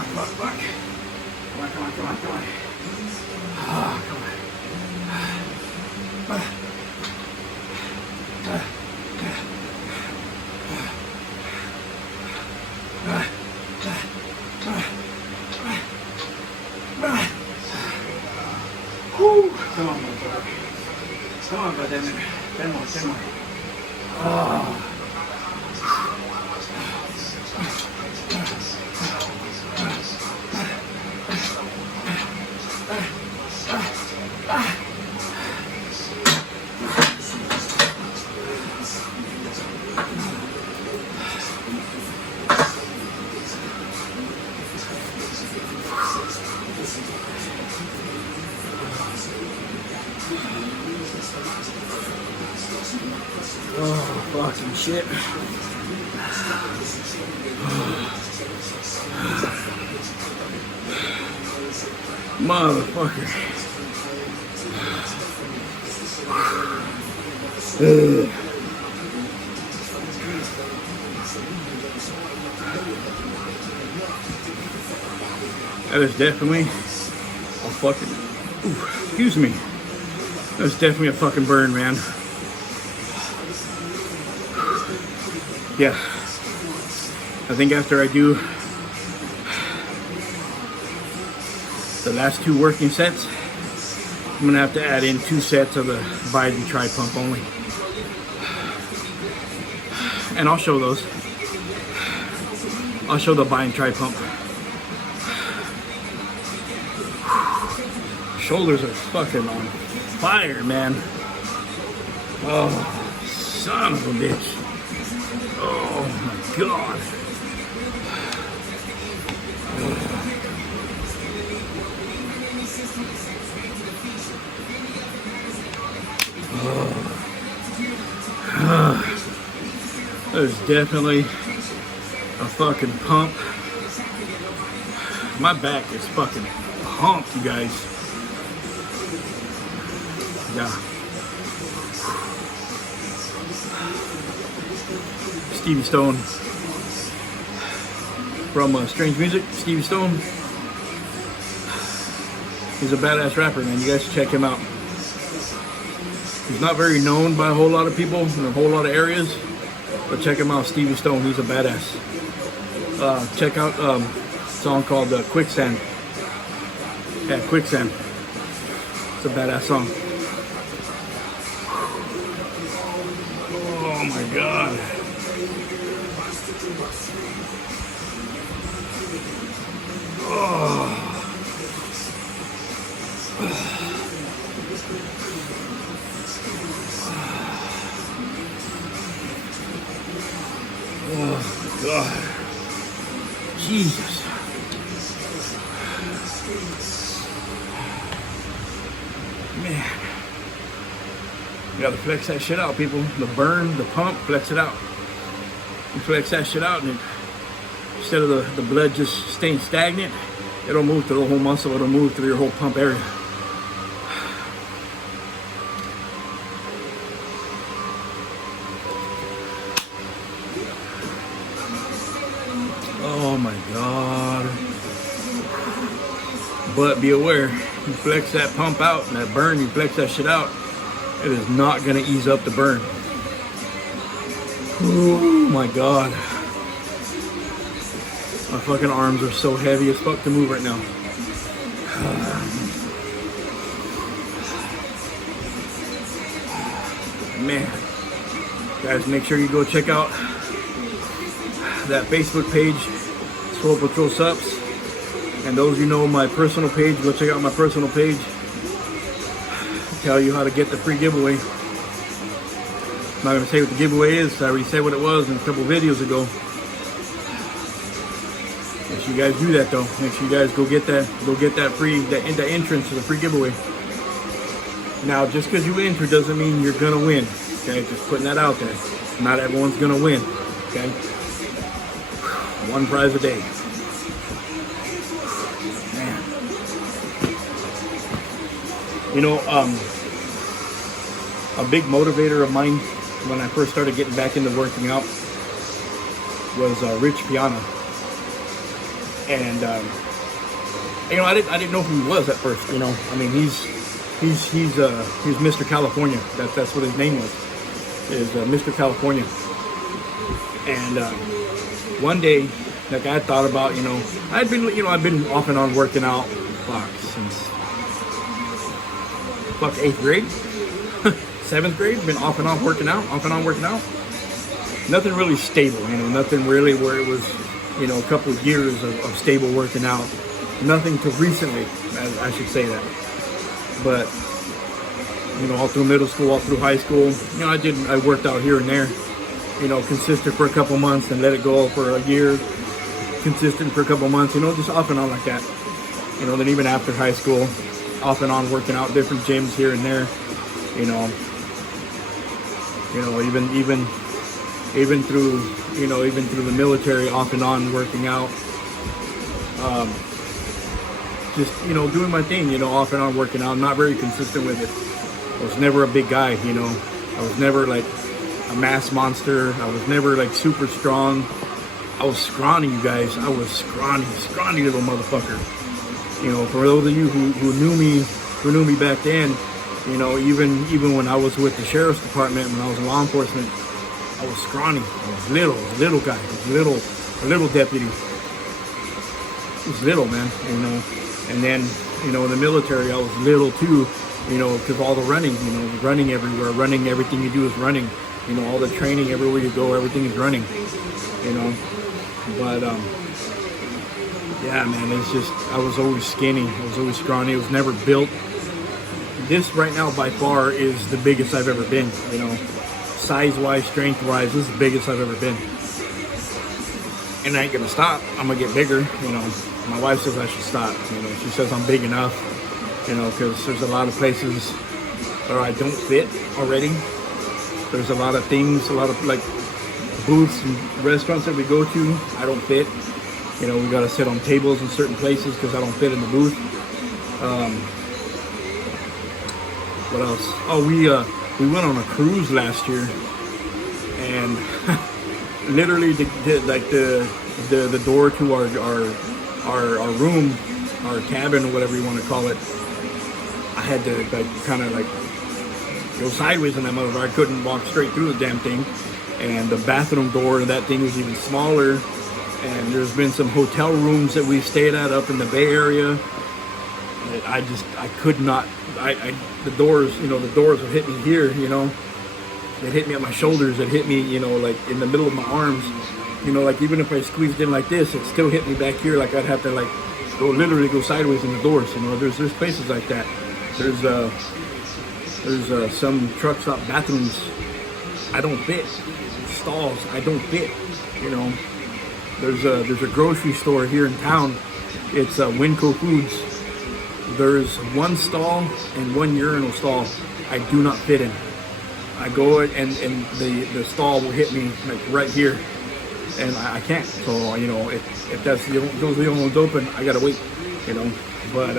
Come on. Fuck. Come on. Ah, come on. Come on, brother. Come on, brother. 10 more. Ah. Oh, fucking shit. Motherfucker. That is definitely a fucking, excuse me. That's definitely a fucking burn, man. Yeah. I think after I do the last 2 working sets, I'm gonna have to add in 2 sets of the Biden tri-pump only. And I'll show those. I'll show the Biden tri-pump. Shoulders are fucking on fire, man. Oh, son of a bitch. Oh my God. There's definitely a fucking pump. My back is fucking pumped, you guys. Yeah. Stevie Stone from Strange Music. Stevie Stone. He's a badass rapper, man. You guys should check him out. He's not very known by a whole lot of people in a whole lot of areas, but check him out, Stevie Stone. He's a badass. Check out a song called Quicksand. Yeah, Quicksand. It's a badass song. Oh my God. Oh. Jesus. Man. You gotta flex that shit out, people. The burn, the pump, flex it out. You flex that shit out, and instead of the blood just staying stagnant, it'll move through the whole muscle, it'll move through your whole pump area. Oh my God. But be aware, you flex that pump out and that burn, you flex that shit out, it is not gonna ease up the burn. Oh my God. My fucking arms are so heavy as fuck to move right now. Man. Guys, make sure you go check out that Facebook page, Swole Patrol Sups. And those you know my personal page, go check out my personal page. I'll tell you how to get the free giveaway. I'm not gonna say what the giveaway is. I already said what it was in a couple videos ago. Make sure you guys do that though. Make sure you guys go get that free, the entrance to the free giveaway. Now, just because you enter doesn't mean you're gonna win. Okay, just putting that out there. Not everyone's gonna win. Okay, one prize a day. Man, you know, a big motivator of mine when I first started getting back into working out was Rich Piana. And you know, I didn't know who he was at first. You know, I mean, he's Mr. California. That's what his name was. Is Mr. California. And one day, like I thought about, you know, I've been off and on working out, since 8th grade, 7th grade. Been off and on working out. Nothing really stable, you know. Nothing really where it was, you know, a couple of years of stable working out. Nothing to recently, I should say that. But you know, all through middle school, all through high school, you know, I worked out here and there, you know, consistent for a couple months and let it go for a year, consistent for a couple months, you know, just off and on like that. You know, then even after high school, off and on working out different gyms here and there, you know, even through the military, off and on working out, just, you know, doing my thing, you know, off and on working out. I'm not very consistent with it. I was never a big guy, you know. I was never like a mass monster. I was never like super strong. I was scrawny, you guys. I was scrawny little motherfucker. You know, for those of you who knew me back then, you know, even when I was with the sheriff's department, when I was in law enforcement, I was scrawny. I was little guy, a little deputy. I was little, man, you know. And then, you know, in the military, I was little too, you know, because all the running, you know, running everywhere, running, everything you do is running. You know, all the training, everywhere you go, everything is running, you know. But, yeah, man, it's just, I was always skinny. I was always scrawny. I was never built. This right now, by far, is the biggest I've ever been, you know. Size-wise, strength-wise, this is the biggest I've ever been. And I ain't gonna stop. I'm gonna get bigger, you know. My wife says I should stop, you know. She says I'm big enough, you know, because there's a lot of places where I don't fit already. There's a lot of things, a lot of like booths and restaurants that we go to, I don't fit. You know, we gotta sit on tables in certain places because I don't fit in the booth. What else? Oh, we went on a cruise last year, and literally the door to our room, our cabin, or whatever you want to call it, I had to like kind of like go sideways in that motherfucker. I couldn't walk straight through the damn thing. And the bathroom door to that thing was even smaller. And there's been some hotel rooms that we've stayed at up in the Bay Area. I could not, the doors, you know, the doors would hit me here, you know. It hit me at my shoulders. It hit me, you know, like in the middle of my arms. You know, like even if I squeezed in like this, it still hit me back here. Like I'd have to like literally go sideways in the doors. You know, there's places like that. There's some truck stop bathrooms I don't fit. Stalls I don't fit. You know, there's a grocery store here in town. It's Winco Foods. There's one stall and one urinal stall I do not fit in. I go and the stall will hit me like right here, and I can't. So you know, if that's those are the only ones open, I gotta wait. You know, but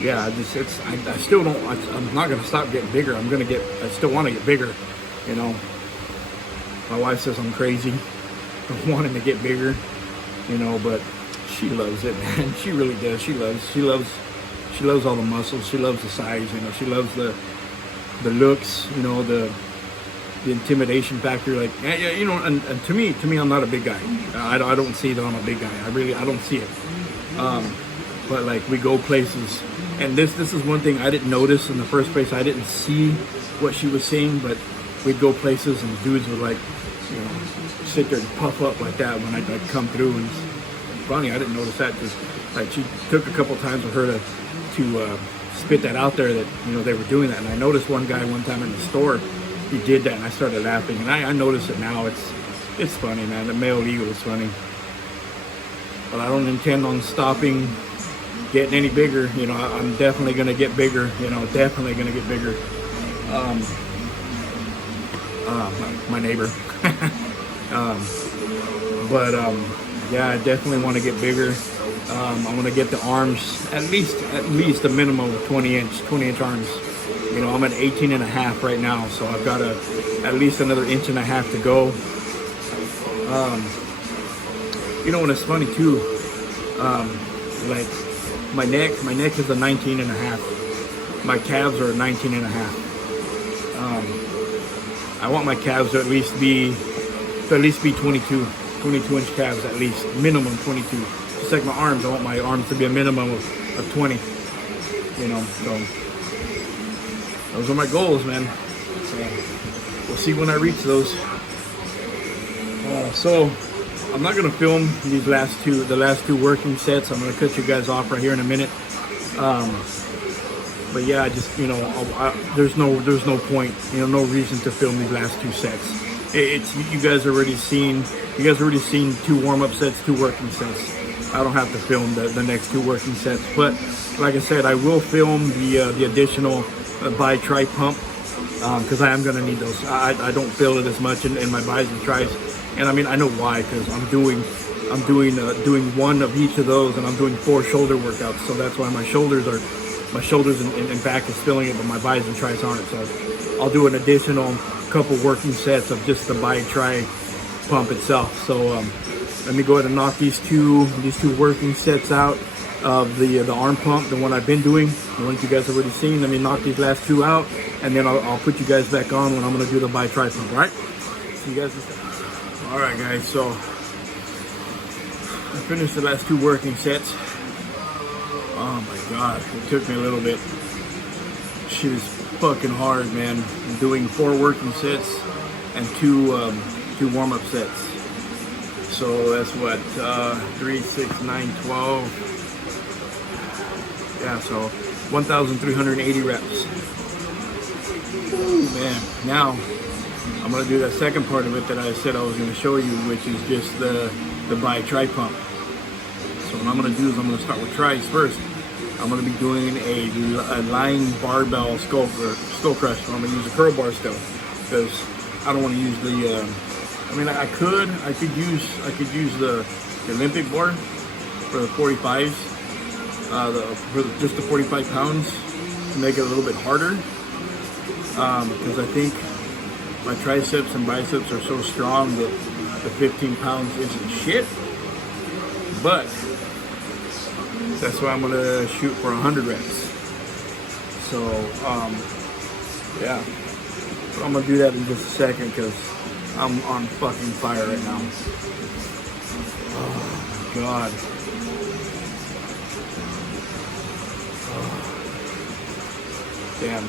yeah, I still don't. I'm not gonna stop getting bigger. I still want to get bigger. You know, my wife says I'm crazy for wanting to get bigger. You know, but she loves it, man. She really does. She loves all the muscles. She loves the size. You know, she loves the looks. You know, the intimidation factor. Like, yeah, you know. And to me, I'm not a big guy. I don't see that I'm a big guy. I don't see it. But like, we go places, and this is one thing I didn't notice in the first place. I didn't see what she was seeing, but we'd go places and dudes would like, you know, sit there and puff up like that when I'd come through. And it's funny, I didn't notice that because like she took a couple times for her to spit that out there that, you know, they were doing that. And I noticed one guy one time in the store, he did that, and I started laughing. And I noticed it now. It's funny, man. The male ego is funny. But I don't intend on stopping getting any bigger. You know, I'm definitely gonna get bigger. You know, definitely gonna get bigger. My neighbor. Yeah, I definitely want to get bigger. I want to get the arms at least a minimum of 20 inch arms. You know, I'm at 18 and a half right now, so I've got at least another inch and a half to go. You know, and it's funny too, like my neck is a 19 and a half. My calves are a 19 and a half. I want my calves to at least be 22 inch calves, at least minimum 22. Just like my arms, I want my arms to be a minimum of 20. You know, so those are my goals, man. So we'll see when I reach those. So I'm not gonna film the last two working sets. I'm gonna cut you guys off right here in a minute. But yeah, I just, you know, there's no point, you know, no reason to film these last two sets. You guys already seen two warm-up sets, two working sets. I don't have to film the next two working sets. But like I said, I will film the additional bi-tri pump because I am gonna need those. I don't feel it as much in my bis and tris, and I mean, I know why, because I'm doing one of each of those, and I'm doing 4 shoulder workouts. So that's why my shoulders and back is feeling it, but my bis and tris aren't. So I'll do an additional couple working sets of just the bi-tri pump itself. So let me go ahead and knock these two working sets out of the arm pump, the one I've been doing, the ones you guys have already seen. Let me knock these last two out, and then I'll put you guys back on when I'm gonna do the bi-tri pump. All right? See you guys in a second. All right, guys. So I finished the last two working sets. Oh my God, it took me a little bit. She was fucking hard, man. I'm doing 4 working sets and two warm-up sets. So that's what, 3, 6, 9, 12. Yeah, so 1,380 reps. Ooh, man. Now I'm gonna do that second part of it that I said I was gonna show you, which is just the bi-tri pump. So what I'm gonna do is I'm gonna start with tris first. I'm gonna be doing a lying barbell skull crush. So I'm gonna use a curl bar still, because I don't want to use the. I mean, I could use the Olympic bar for the 45s, for just the 45 pounds to make it a little bit harder. Because I think my triceps and biceps are so strong that the 15 pounds isn't shit. But that's why I'm gonna shoot for 100 reps. So yeah, but I'm gonna do that in just a second because I'm on fucking fire right now. Oh my God. Oh. Damn.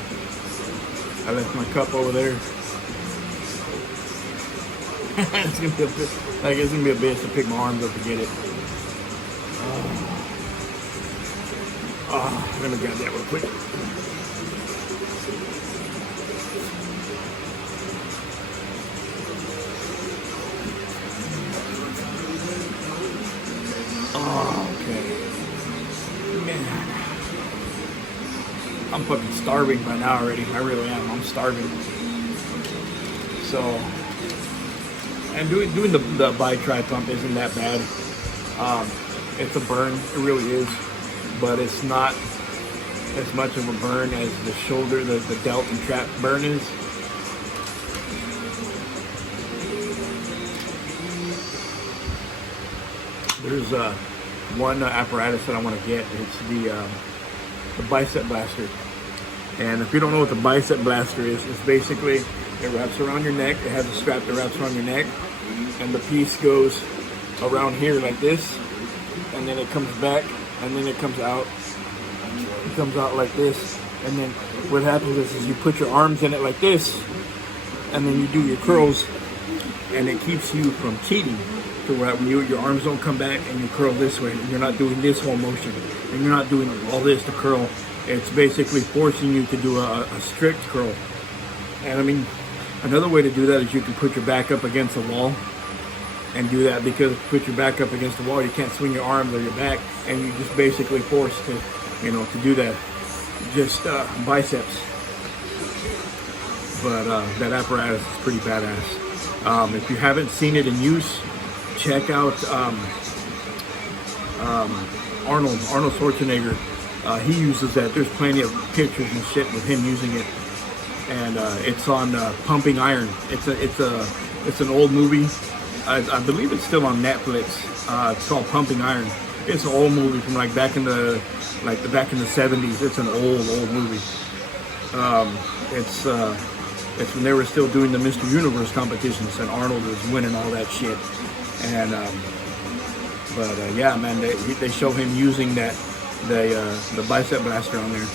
I left my cup over there. It's gonna be a bitch to pick my arms up to get it. I'm gonna grab that real quick. Oh, okay. Man. I'm fucking starving by now already. I really am. I'm starving. So, and doing the bi-tri pump isn't that bad. It's a burn. It really is. But it's not as much of a burn as the shoulder, the delt and trap burn is. There's one apparatus that I want to get. It's the bicep blaster. And if you don't know what the bicep blaster is, it's basically, it wraps around your neck. It has a strap that wraps around your neck, and the piece goes around here like this, and then it comes back, and then it comes out. It comes out like this, and then what happens is you put your arms in it like this, and then you do your curls, and it keeps you from cheating. To where when your arms don't come back and you curl this way, and you're not doing this whole motion, and you're not doing all this to curl. It's basically forcing you to do a strict curl. And I mean, another way to do that is you can put your back up against the wall and do that, because if you put your back up against the wall, you can't swing your arms or your back, and you're just basically forced to, you know, to do that. Just biceps. But that apparatus is pretty badass. If you haven't seen it in use, check out Arnold Schwarzenegger. He uses that. There's plenty of pictures and shit with him using it, and it's on Pumping Iron. It's an old movie. I believe it's still on Netflix. It's called Pumping Iron. It's an old movie from back in the 70s. It's an old movie. It's when they were still doing the Mr. Universe competitions, and Arnold was winning all that shit. And yeah, man, they show him using the bicep blaster on there.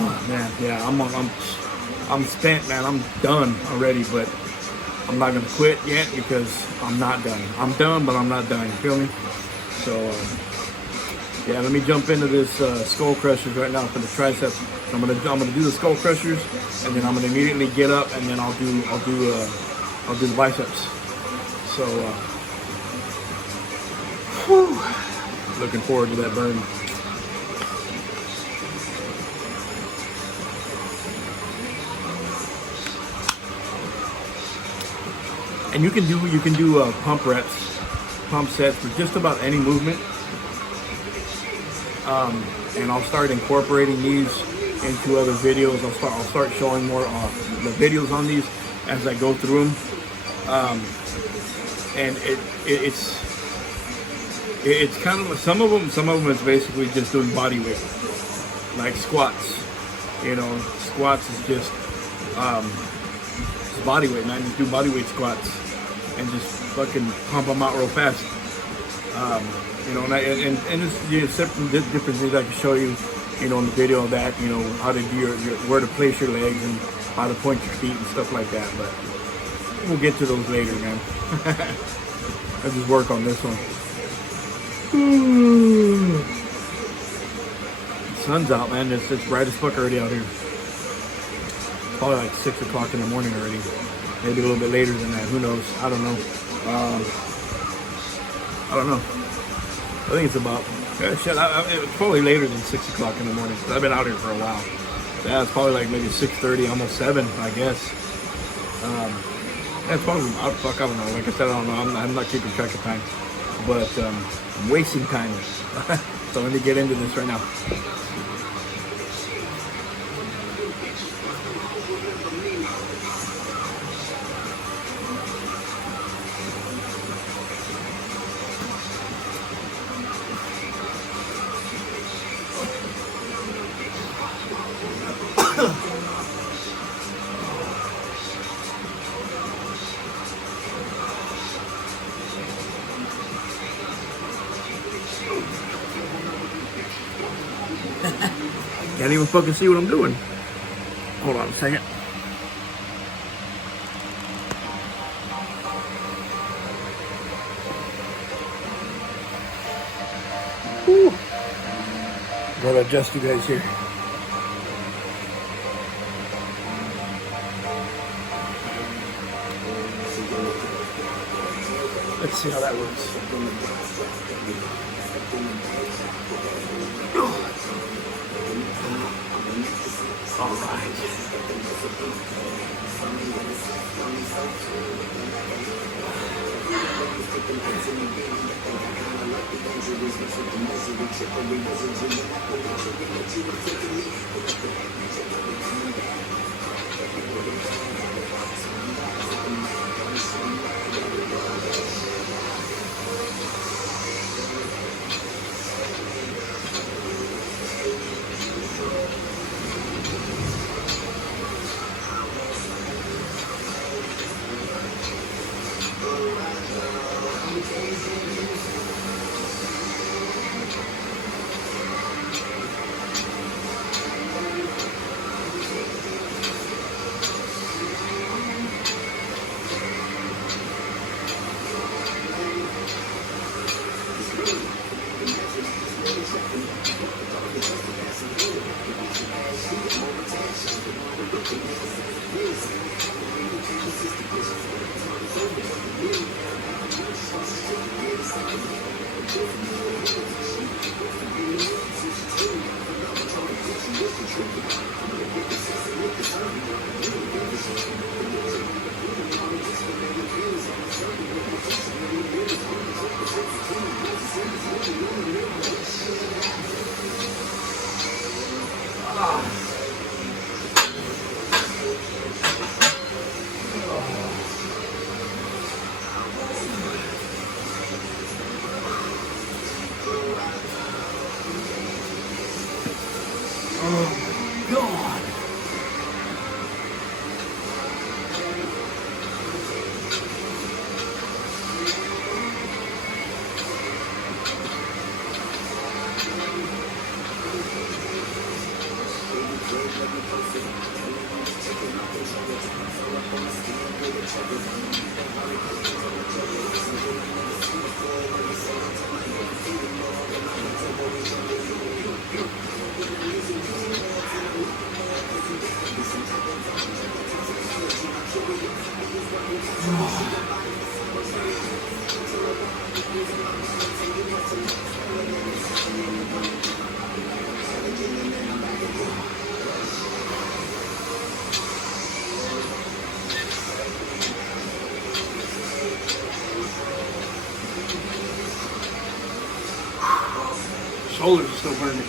Oh man, yeah, I'm spent, man. I'm done already, but I'm not gonna quit yet because I'm not done. I'm done, but I'm not done. You feel me? So yeah, let me jump into this skull crushers right now for the triceps. I'm gonna do the skull crushers, and then I'm gonna immediately get up, and then I'll do the biceps. So looking forward to that burn. And you can do pump reps, pump sets for just about any movement. And I'll start incorporating these into other videos. I'll start showing more the videos on these as I go through them. And it's kind of some of them is basically just doing body weight, like squats. You know, squats is just it's body weight, man. Just do body weight squats and just fucking pump them out real fast. You know, and it's different things I can show you, you know, in the video of that, you know, how to do where to place your legs and how to point your feet and stuff like that. But we'll get to those later, man. Let's just work on this one. The sun's out, man. It's bright as fuck already out here. Probably like 6 o'clock in the morning already. Maybe a little bit later than that. Who knows? I don't know. I don't know. I think it's about, it's probably later than 6 o'clock in the morning. I've been out here for a while. Yeah, it's probably like maybe 6:30, almost 7, I guess. That's probably, I don't know. Like I said, I don't know. I'm not keeping track of time. But I'm wasting time. So let me get into this right now. Can't even fucking see what I'm doing. Hold on a second. Whew. Gotta adjust you guys here. Let's see how that works. All right. God. Shoulders are still burning.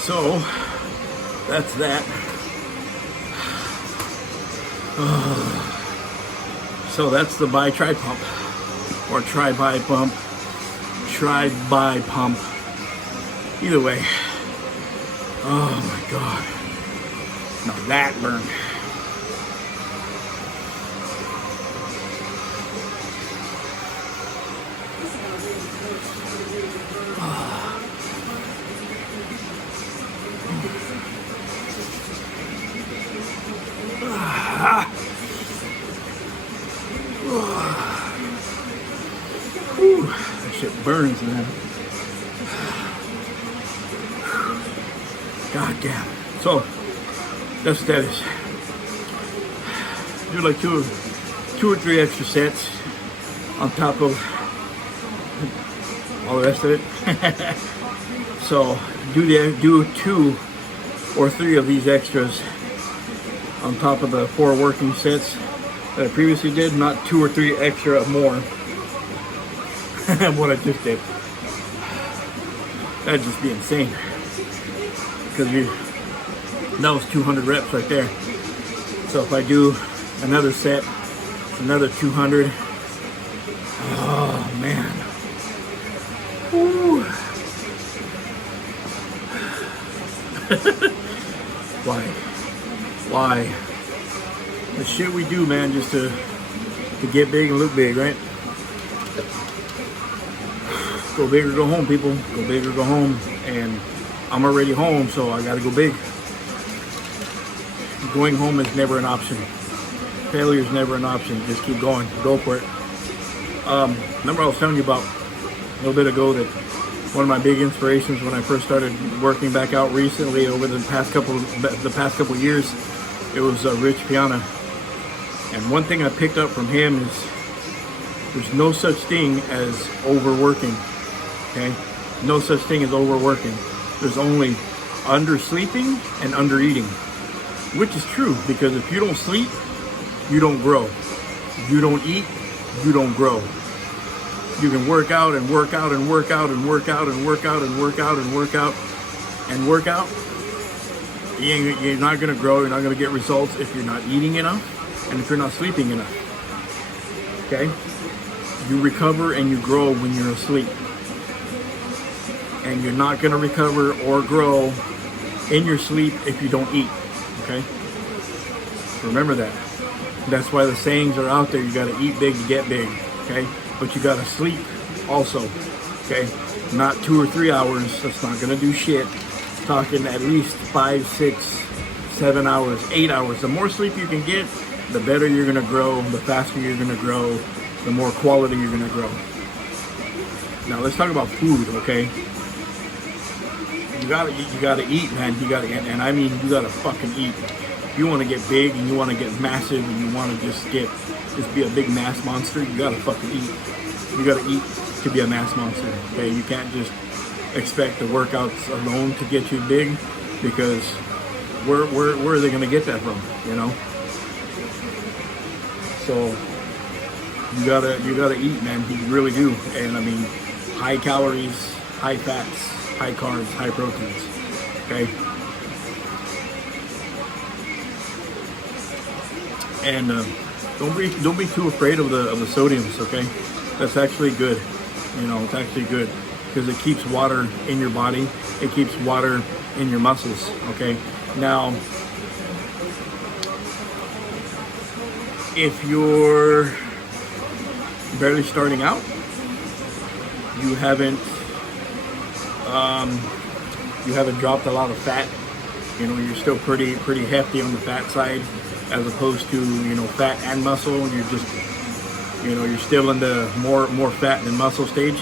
So that's that. So that's the bi-tri pump, or tri-bi pump, tri-bi pump. Either way. Oh my God. Now that burned. That shit burns, man. God damn. So, that's what that is. Do like 2 or 3 extra sets on top of all the rest of it. So do 2 or 3 of these extras on top of the 4 working sets that I previously did, not 2 or 3 extra more than what I just did. That'd just be insane, because that was 200 reps right there. So if I do another set, another 200. Oh man. Woo. Why? The shit we do, man, just to get big and look big, right? Go big or go home, people. Go big or go home. And I'm already home, so I gotta go big. Going home is never an option. Failure is never an option. Just keep going. Go for it. Remember I was telling you about a little bit ago that one of my big inspirations when I first started working back out recently over the past couple years, it was Rich Piana. And one thing I picked up from him is there's no such thing as overworking. Okay? No such thing as overworking. There's only undersleeping and undereating. Which is true, because if you don't sleep, you don't grow. If you don't eat, you don't grow. You can work out and work out and work out and work out and work out and work out and work out and work out. You're not going to grow. You're not going to get results if you're not eating enough and if you're not sleeping enough. Okay? You recover and you grow when you're asleep. And you're not going to recover or grow in your sleep if you don't eat. Okay? Remember that. That's why the sayings are out there. You got to eat big to get big. Okay? But you got to sleep also. Okay? Not 2 or 3 hours. That's not going to do shit. Talking at least 5, 6, 7 hours, 8 hours. The more sleep you can get, the better you're going to grow, the faster you're going to grow, the more quality you're going to grow. Now let's talk about food, okay? You gotta eat, man. And I mean, you gotta fucking eat. If you want to get big and you want to get massive and you want to just be a big mass monster, you gotta fucking eat. You gotta eat to be a mass monster. Okay, you can't just expect the workouts alone to get you big, because where are they gonna get that from? You know. So you gotta eat, man. You really do. And I mean, high calories, high fats, high carbs, high proteins. Okay. And don't be too afraid of the sodiums. Okay, that's actually good. You know, it's actually good because it keeps water in your body. It keeps water in your muscles. Okay. Now, if you're barely starting out, you haven't dropped a lot of fat. You know, you're still pretty hefty on the fat side, as opposed to, you know, fat and muscle. You're just, you know, you're still in the more fat than muscle stage.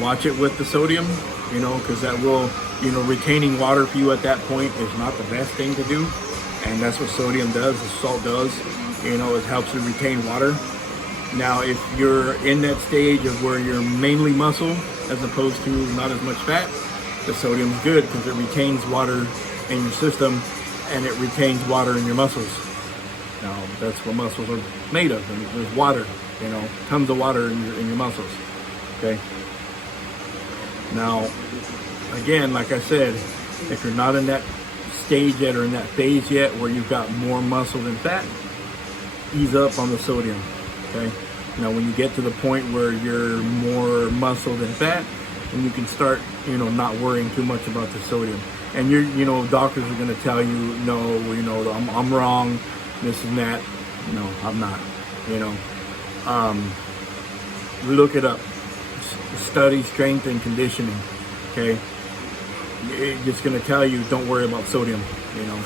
Watch it with the sodium, you know, because that will, you know, retaining water for you at that point is not the best thing to do, and that's what sodium does. The salt does, you know, it helps you retain water. Now, if you're in that stage of where you're mainly muscle as opposed to not as much fat, the sodium is good because it retains water in your system and it retains water in your muscles. Now, that's what muscles are made of. And there's water, you know, tons of water in your muscles. Okay. Now, again, like I said, if you're not in that stage yet or in that phase yet where you've got more muscle than fat, ease up on the sodium. Okay. Now, when you get to the point where you're more muscle than fat, and you can start, you know, not worrying too much about the sodium. And you know, doctors are going to tell you, no, you know, I'm wrong, this and that. No, I'm not. You know, look it up. Study strength and conditioning. Okay, it's going to tell you don't worry about sodium. You know,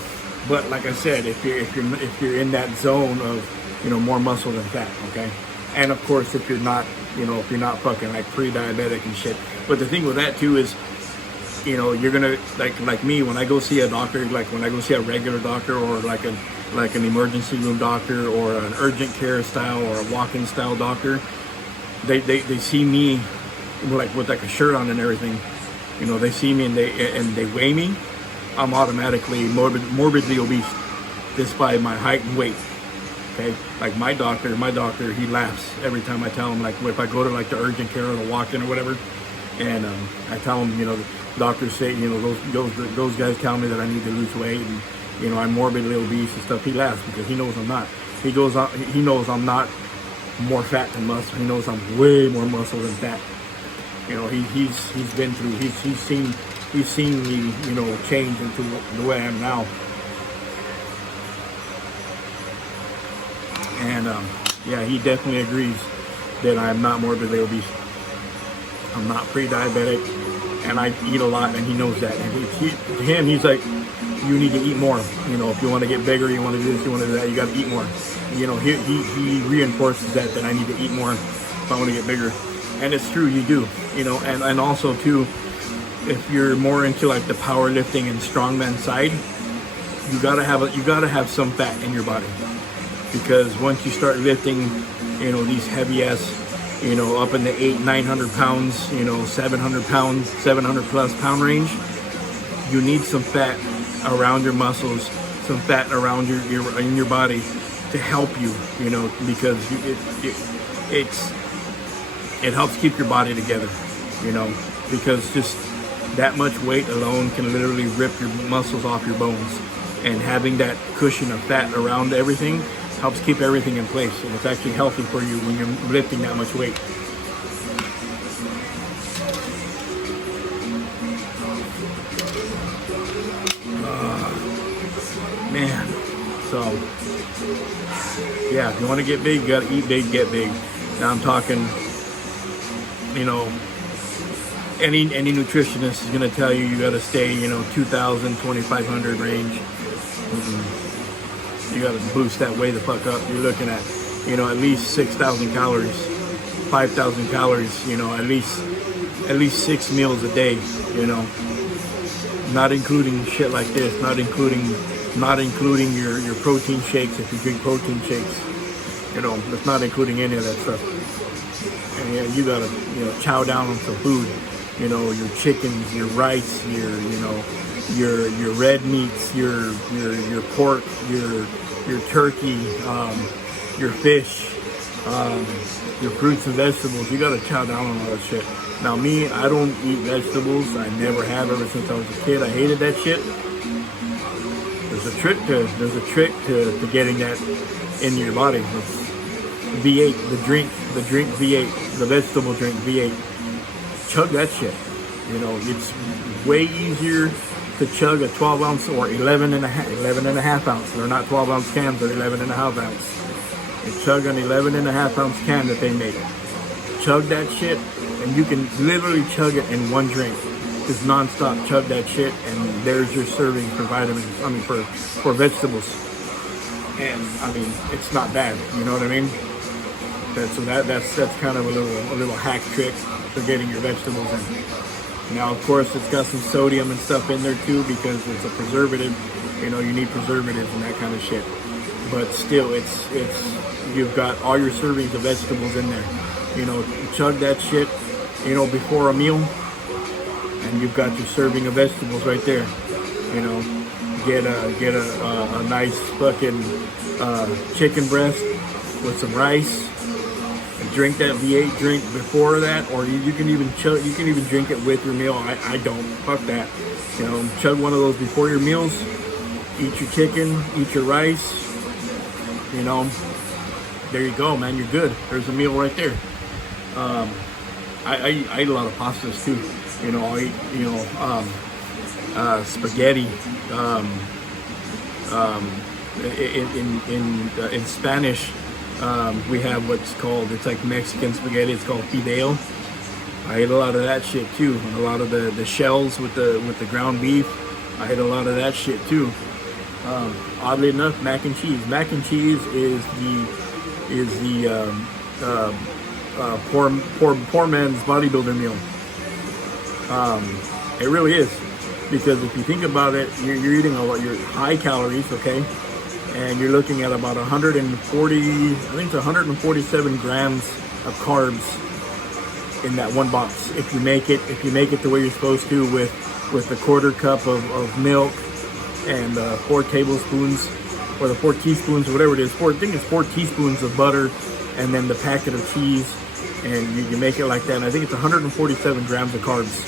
but like I said, if you're in that zone of, you know, more muscle than fat. Okay. And of course, if you're not, you know, if you're not fucking like pre-diabetic and shit. But the thing with that too is, you know, you're gonna like me when I go see a doctor, like when I go see a regular doctor or like a like an emergency room doctor or an urgent care style or a walk-in style doctor, they see me like with like a shirt on and everything. You know, they see me and they weigh me. I'm automatically morbidly obese just by my height and weight. Okay, like my doctor, he laughs every time I tell him, like if I go to like the urgent care or the walk-in or whatever, and I tell him, you know, the doctors say, you know, those guys tell me that I need to lose weight and, you know, I'm morbidly obese and stuff. He laughs because he knows I'm not. He knows I'm not more fat than muscle. He knows I'm way more muscle than fat. You know, he's been through. He's seen me, you know, change into the way I am now. And yeah, he definitely agrees that I'm not morbidly obese. I'm not pre-diabetic, and I eat a lot, and he knows that. And to him, he's like, you need to eat more. You know, if you want to get bigger, you want to do this, you want to do that, you got to eat more. You know, he reinforces that I need to eat more if I want to get bigger. And it's true, you do. You know, and also too, if you're more into like the powerlifting and strongman side, you gotta have some fat in your body, because once you start lifting, you know, these heavy ass, you know, up in the 800-900 pounds, you know, 700 pounds, 700 plus pound range, you need some fat around your muscles, some fat around in your body to help you, you know, because it helps keep your body together, you know, because just that much weight alone can literally rip your muscles off your bones, and having that cushion of fat around everything helps keep everything in place, and it's actually healthy for you when you're lifting that much weight. Man, so yeah, if you want to get big, you gotta eat big, get big. Now I'm talking, you know, any nutritionist is gonna tell you gotta stay, you know, 2,000, 2,500 range. You gotta boost that way the fuck up. You're looking at, you know, at least 6,000 calories, 5,000 calories, you know, at least 6 meals a day, you know, not including shit like this, not including your protein shakes if you drink protein shakes, you know, that's not including any of that stuff. And yeah, you gotta, you know, chow down on some food, you know, your chickens, your rice, your red meats, your pork, your turkey, your fish, your fruits and vegetables. You gotta chow down on all that shit. Now me, I don't eat vegetables. I never have ever since I was a kid. I hated that shit. There's a trick to getting that into your body. It's V8, the drink V8, the vegetable drink V8. Chug that shit. You know, it's way easier to chug a 12 ounce or 11 and a half ounce. They're not 12 ounce cans, they're 11 and a half ounce. You chug an 11 and a half ounce can that they make. Chug that shit, and you can literally chug it in one drink. Just non-stop chug that shit, and there's your serving for vitamins, for vegetables. And I mean, it's not bad, you know what I mean? That's kind of a little hack trick for getting your vegetables in. Now, of course, it's got some sodium and stuff in there too, because it's a preservative. You know, you need preservatives and that kind of shit. But still, it's you've got all your servings of vegetables in there. You know, chug that shit, you know, before a meal, and you've got your serving of vegetables right there. You know, get a nice fucking chicken breast with some rice. Drink that V8 drink before that, or you can even drink it with your meal. I don't. Fuck that. You know, chug one of those before your meals. Eat your chicken, eat your rice. You know, there you go, man. You're good. There's a meal right there. I eat a lot of pastas too. You know, I eat, spaghetti. In Spanish, we have what's called, it's like Mexican spaghetti. It's called fideo. I ate a lot of that shit too. And a lot of the shells with the ground beef. I ate a lot of that shit too. Oddly enough, mac and cheese. Mac and cheese is the poor man's bodybuilder meal. It really is, because if you think about it, you're eating a lot. You're high calories, okay, and you're looking at about 140, I think it's 147 grams of carbs in that one box. If you make it the way you're supposed to, with the quarter cup of milk and 4 tablespoons or the 4 teaspoons or whatever it is. I think it's 4 teaspoons of butter, and then the packet of cheese, and you make it like that. And I think it's 147 grams of carbs.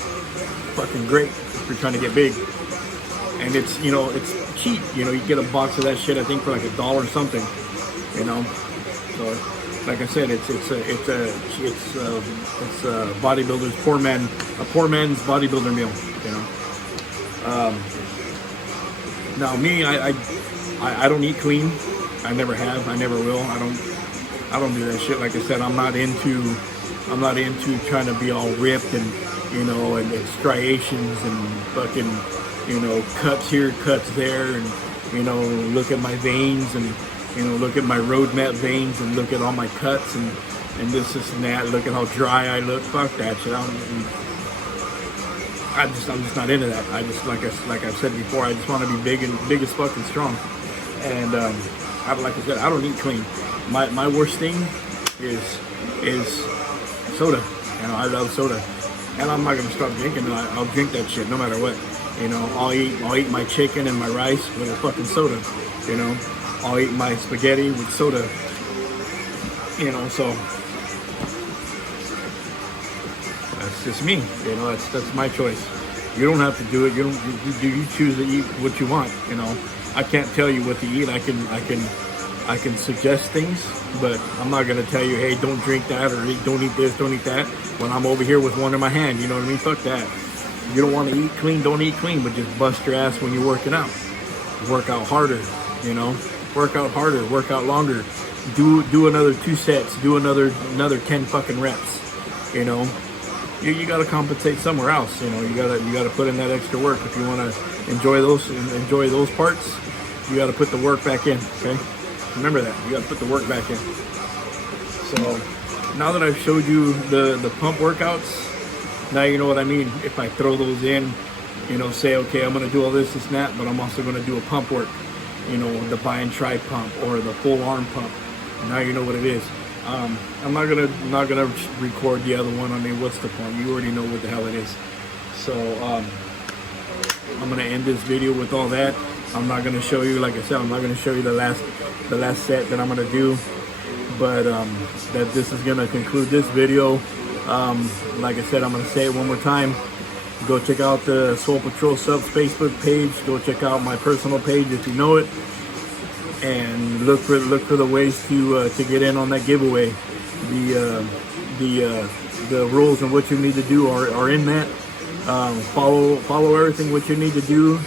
Fucking great if you're trying to get big. And it's, you know, it's cheap. You know, you get a box of that shit, I think, for like $1 something. You know, so like I said, it's a bodybuilder's a poor man's bodybuilder meal. You know. Now me, I don't eat clean. I never have. I never will. I don't do that shit. Like I said, I'm not into trying to be all ripped and, you know, and striations and fucking, you know, cuts here, cuts there, and, you know, look at my veins and, you know, look at my roadmap veins and look at all my cuts and this and that. Look at how dry I look. Fuck that shit. I'm just not into that. I just, like I've said before, I just want to be big as fuck and strong. And like I said, I don't eat clean. My worst thing is soda. You know, I love soda, and I'm not gonna stop drinking it. I'll drink that shit no matter what. You know, I'll eat my chicken and my rice with a fucking soda. You know, I'll eat my spaghetti with soda. You know, so that's just me. You know, that's my choice. You don't have to do it. You choose to eat what you want. You know, I can't tell you what to eat. I can suggest things, but I'm not gonna tell you, hey, don't drink that, or don't eat this, don't eat that, when I'm over here with one in my hand. You know what I mean? Fuck that. You don't want to eat clean, don't eat clean, but just bust your ass when you're working out. Work out harder. You know, work out harder, work out longer. Do another 2 sets. Do another 10 fucking reps. You know, you got to compensate somewhere else. You know, you gotta put in that extra work if you want to enjoy those parts. You got to put the work back in. Okay. Remember that. You got to put the work back in. So now that I've showed you the pump workouts, now you know what I mean. If I throw those in, you know, say, okay, I'm going to do all this and that, but I'm also going to do a pump work. You know, the bi and tri pump or the full arm pump. Now you know what it is. I'm not gonna record the other one. I mean, what's the point? You already know what the hell it is. So I'm gonna end this video with all that. I'm not gonna show you, like I said, I'm not gonna show you the last set that I'm gonna do, but that this is gonna conclude this video. Like I said, I'm gonna say it one more time. Go check out the Swole Patrol Subs Facebook page. Go check out my personal page if you know it, and look for the ways to get in on that giveaway. The rules and what you need to do are in that. Follow everything what you need to do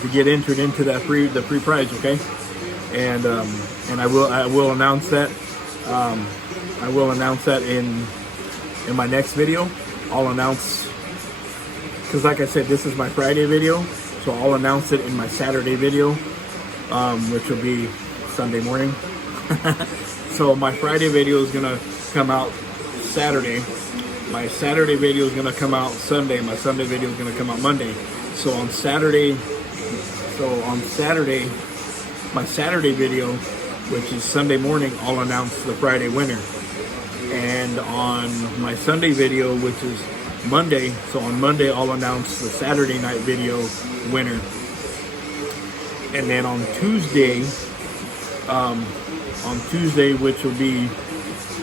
to get entered into the free prize, okay? And I will announce that. I will announce that in my next video. I'll announce, because like I said, this is my Friday video, so I'll announce it in my Saturday video, which will be Sunday morning. So my Friday video is gonna come out Saturday. My Saturday video is gonna come out Sunday. My Sunday video is gonna come out Monday. So on Saturday, my Saturday video, which is Sunday morning, I'll announce the Friday winner. And on my Sunday video, which is Monday, so on Monday I'll announce the Saturday night video winner. And then on Tuesday, which will be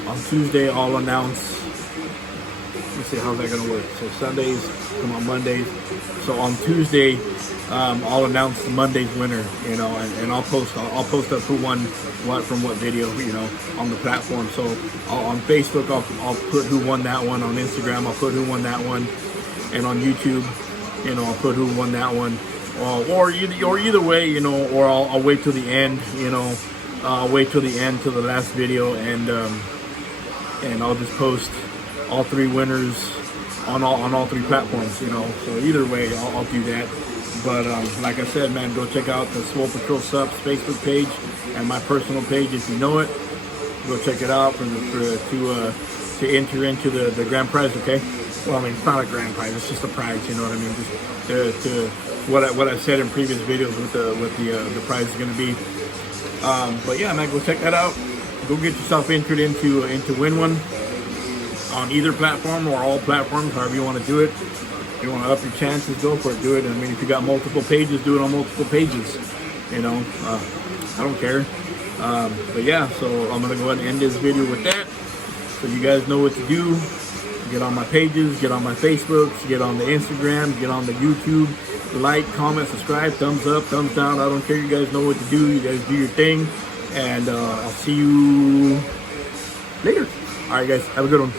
on Tuesday, I'll announce. Let's see, how's that gonna work? So Sundays come on Mondays. So on Tuesday, I'll announce Monday's winner. You know, and I'll post up who won what from what video. You know, on the platform. So on Facebook, I'll put who won that one. On Instagram, I'll put who won that one. And on YouTube, you know, I'll put who won that one. Or either way, you know, or I'll wait till the end, you know, I'll wait till the end, till the last video, and I'll just post all 3 winners on all 3 platforms, you know. So either way, I'll do that. But like I said, man, go check out the Swole Patrol Subs Facebook page and my personal page if you know it. Go check it out to enter into the grand prize, okay? Well, I mean, it's not a grand prize; it's just a prize. You know what I mean? Just to what I said in previous videos, what the prize is going to be. But yeah, man, go check that out. Go get yourself entered into win one on either platform or all platforms, however you want to do it. If you want to up your chances, go for it, do it. I mean, if you got multiple pages, do it on multiple pages. You know, I don't care. But yeah, so I'm gonna go ahead and end this video with that, so you guys know what to do. Get on my pages, get on my Facebooks, get on the Instagram, get on the YouTube. Like, comment, subscribe, thumbs up, thumbs down. I don't care. You guys know what to do. You guys do your thing, and I'll see you later. All right, guys, have a good one.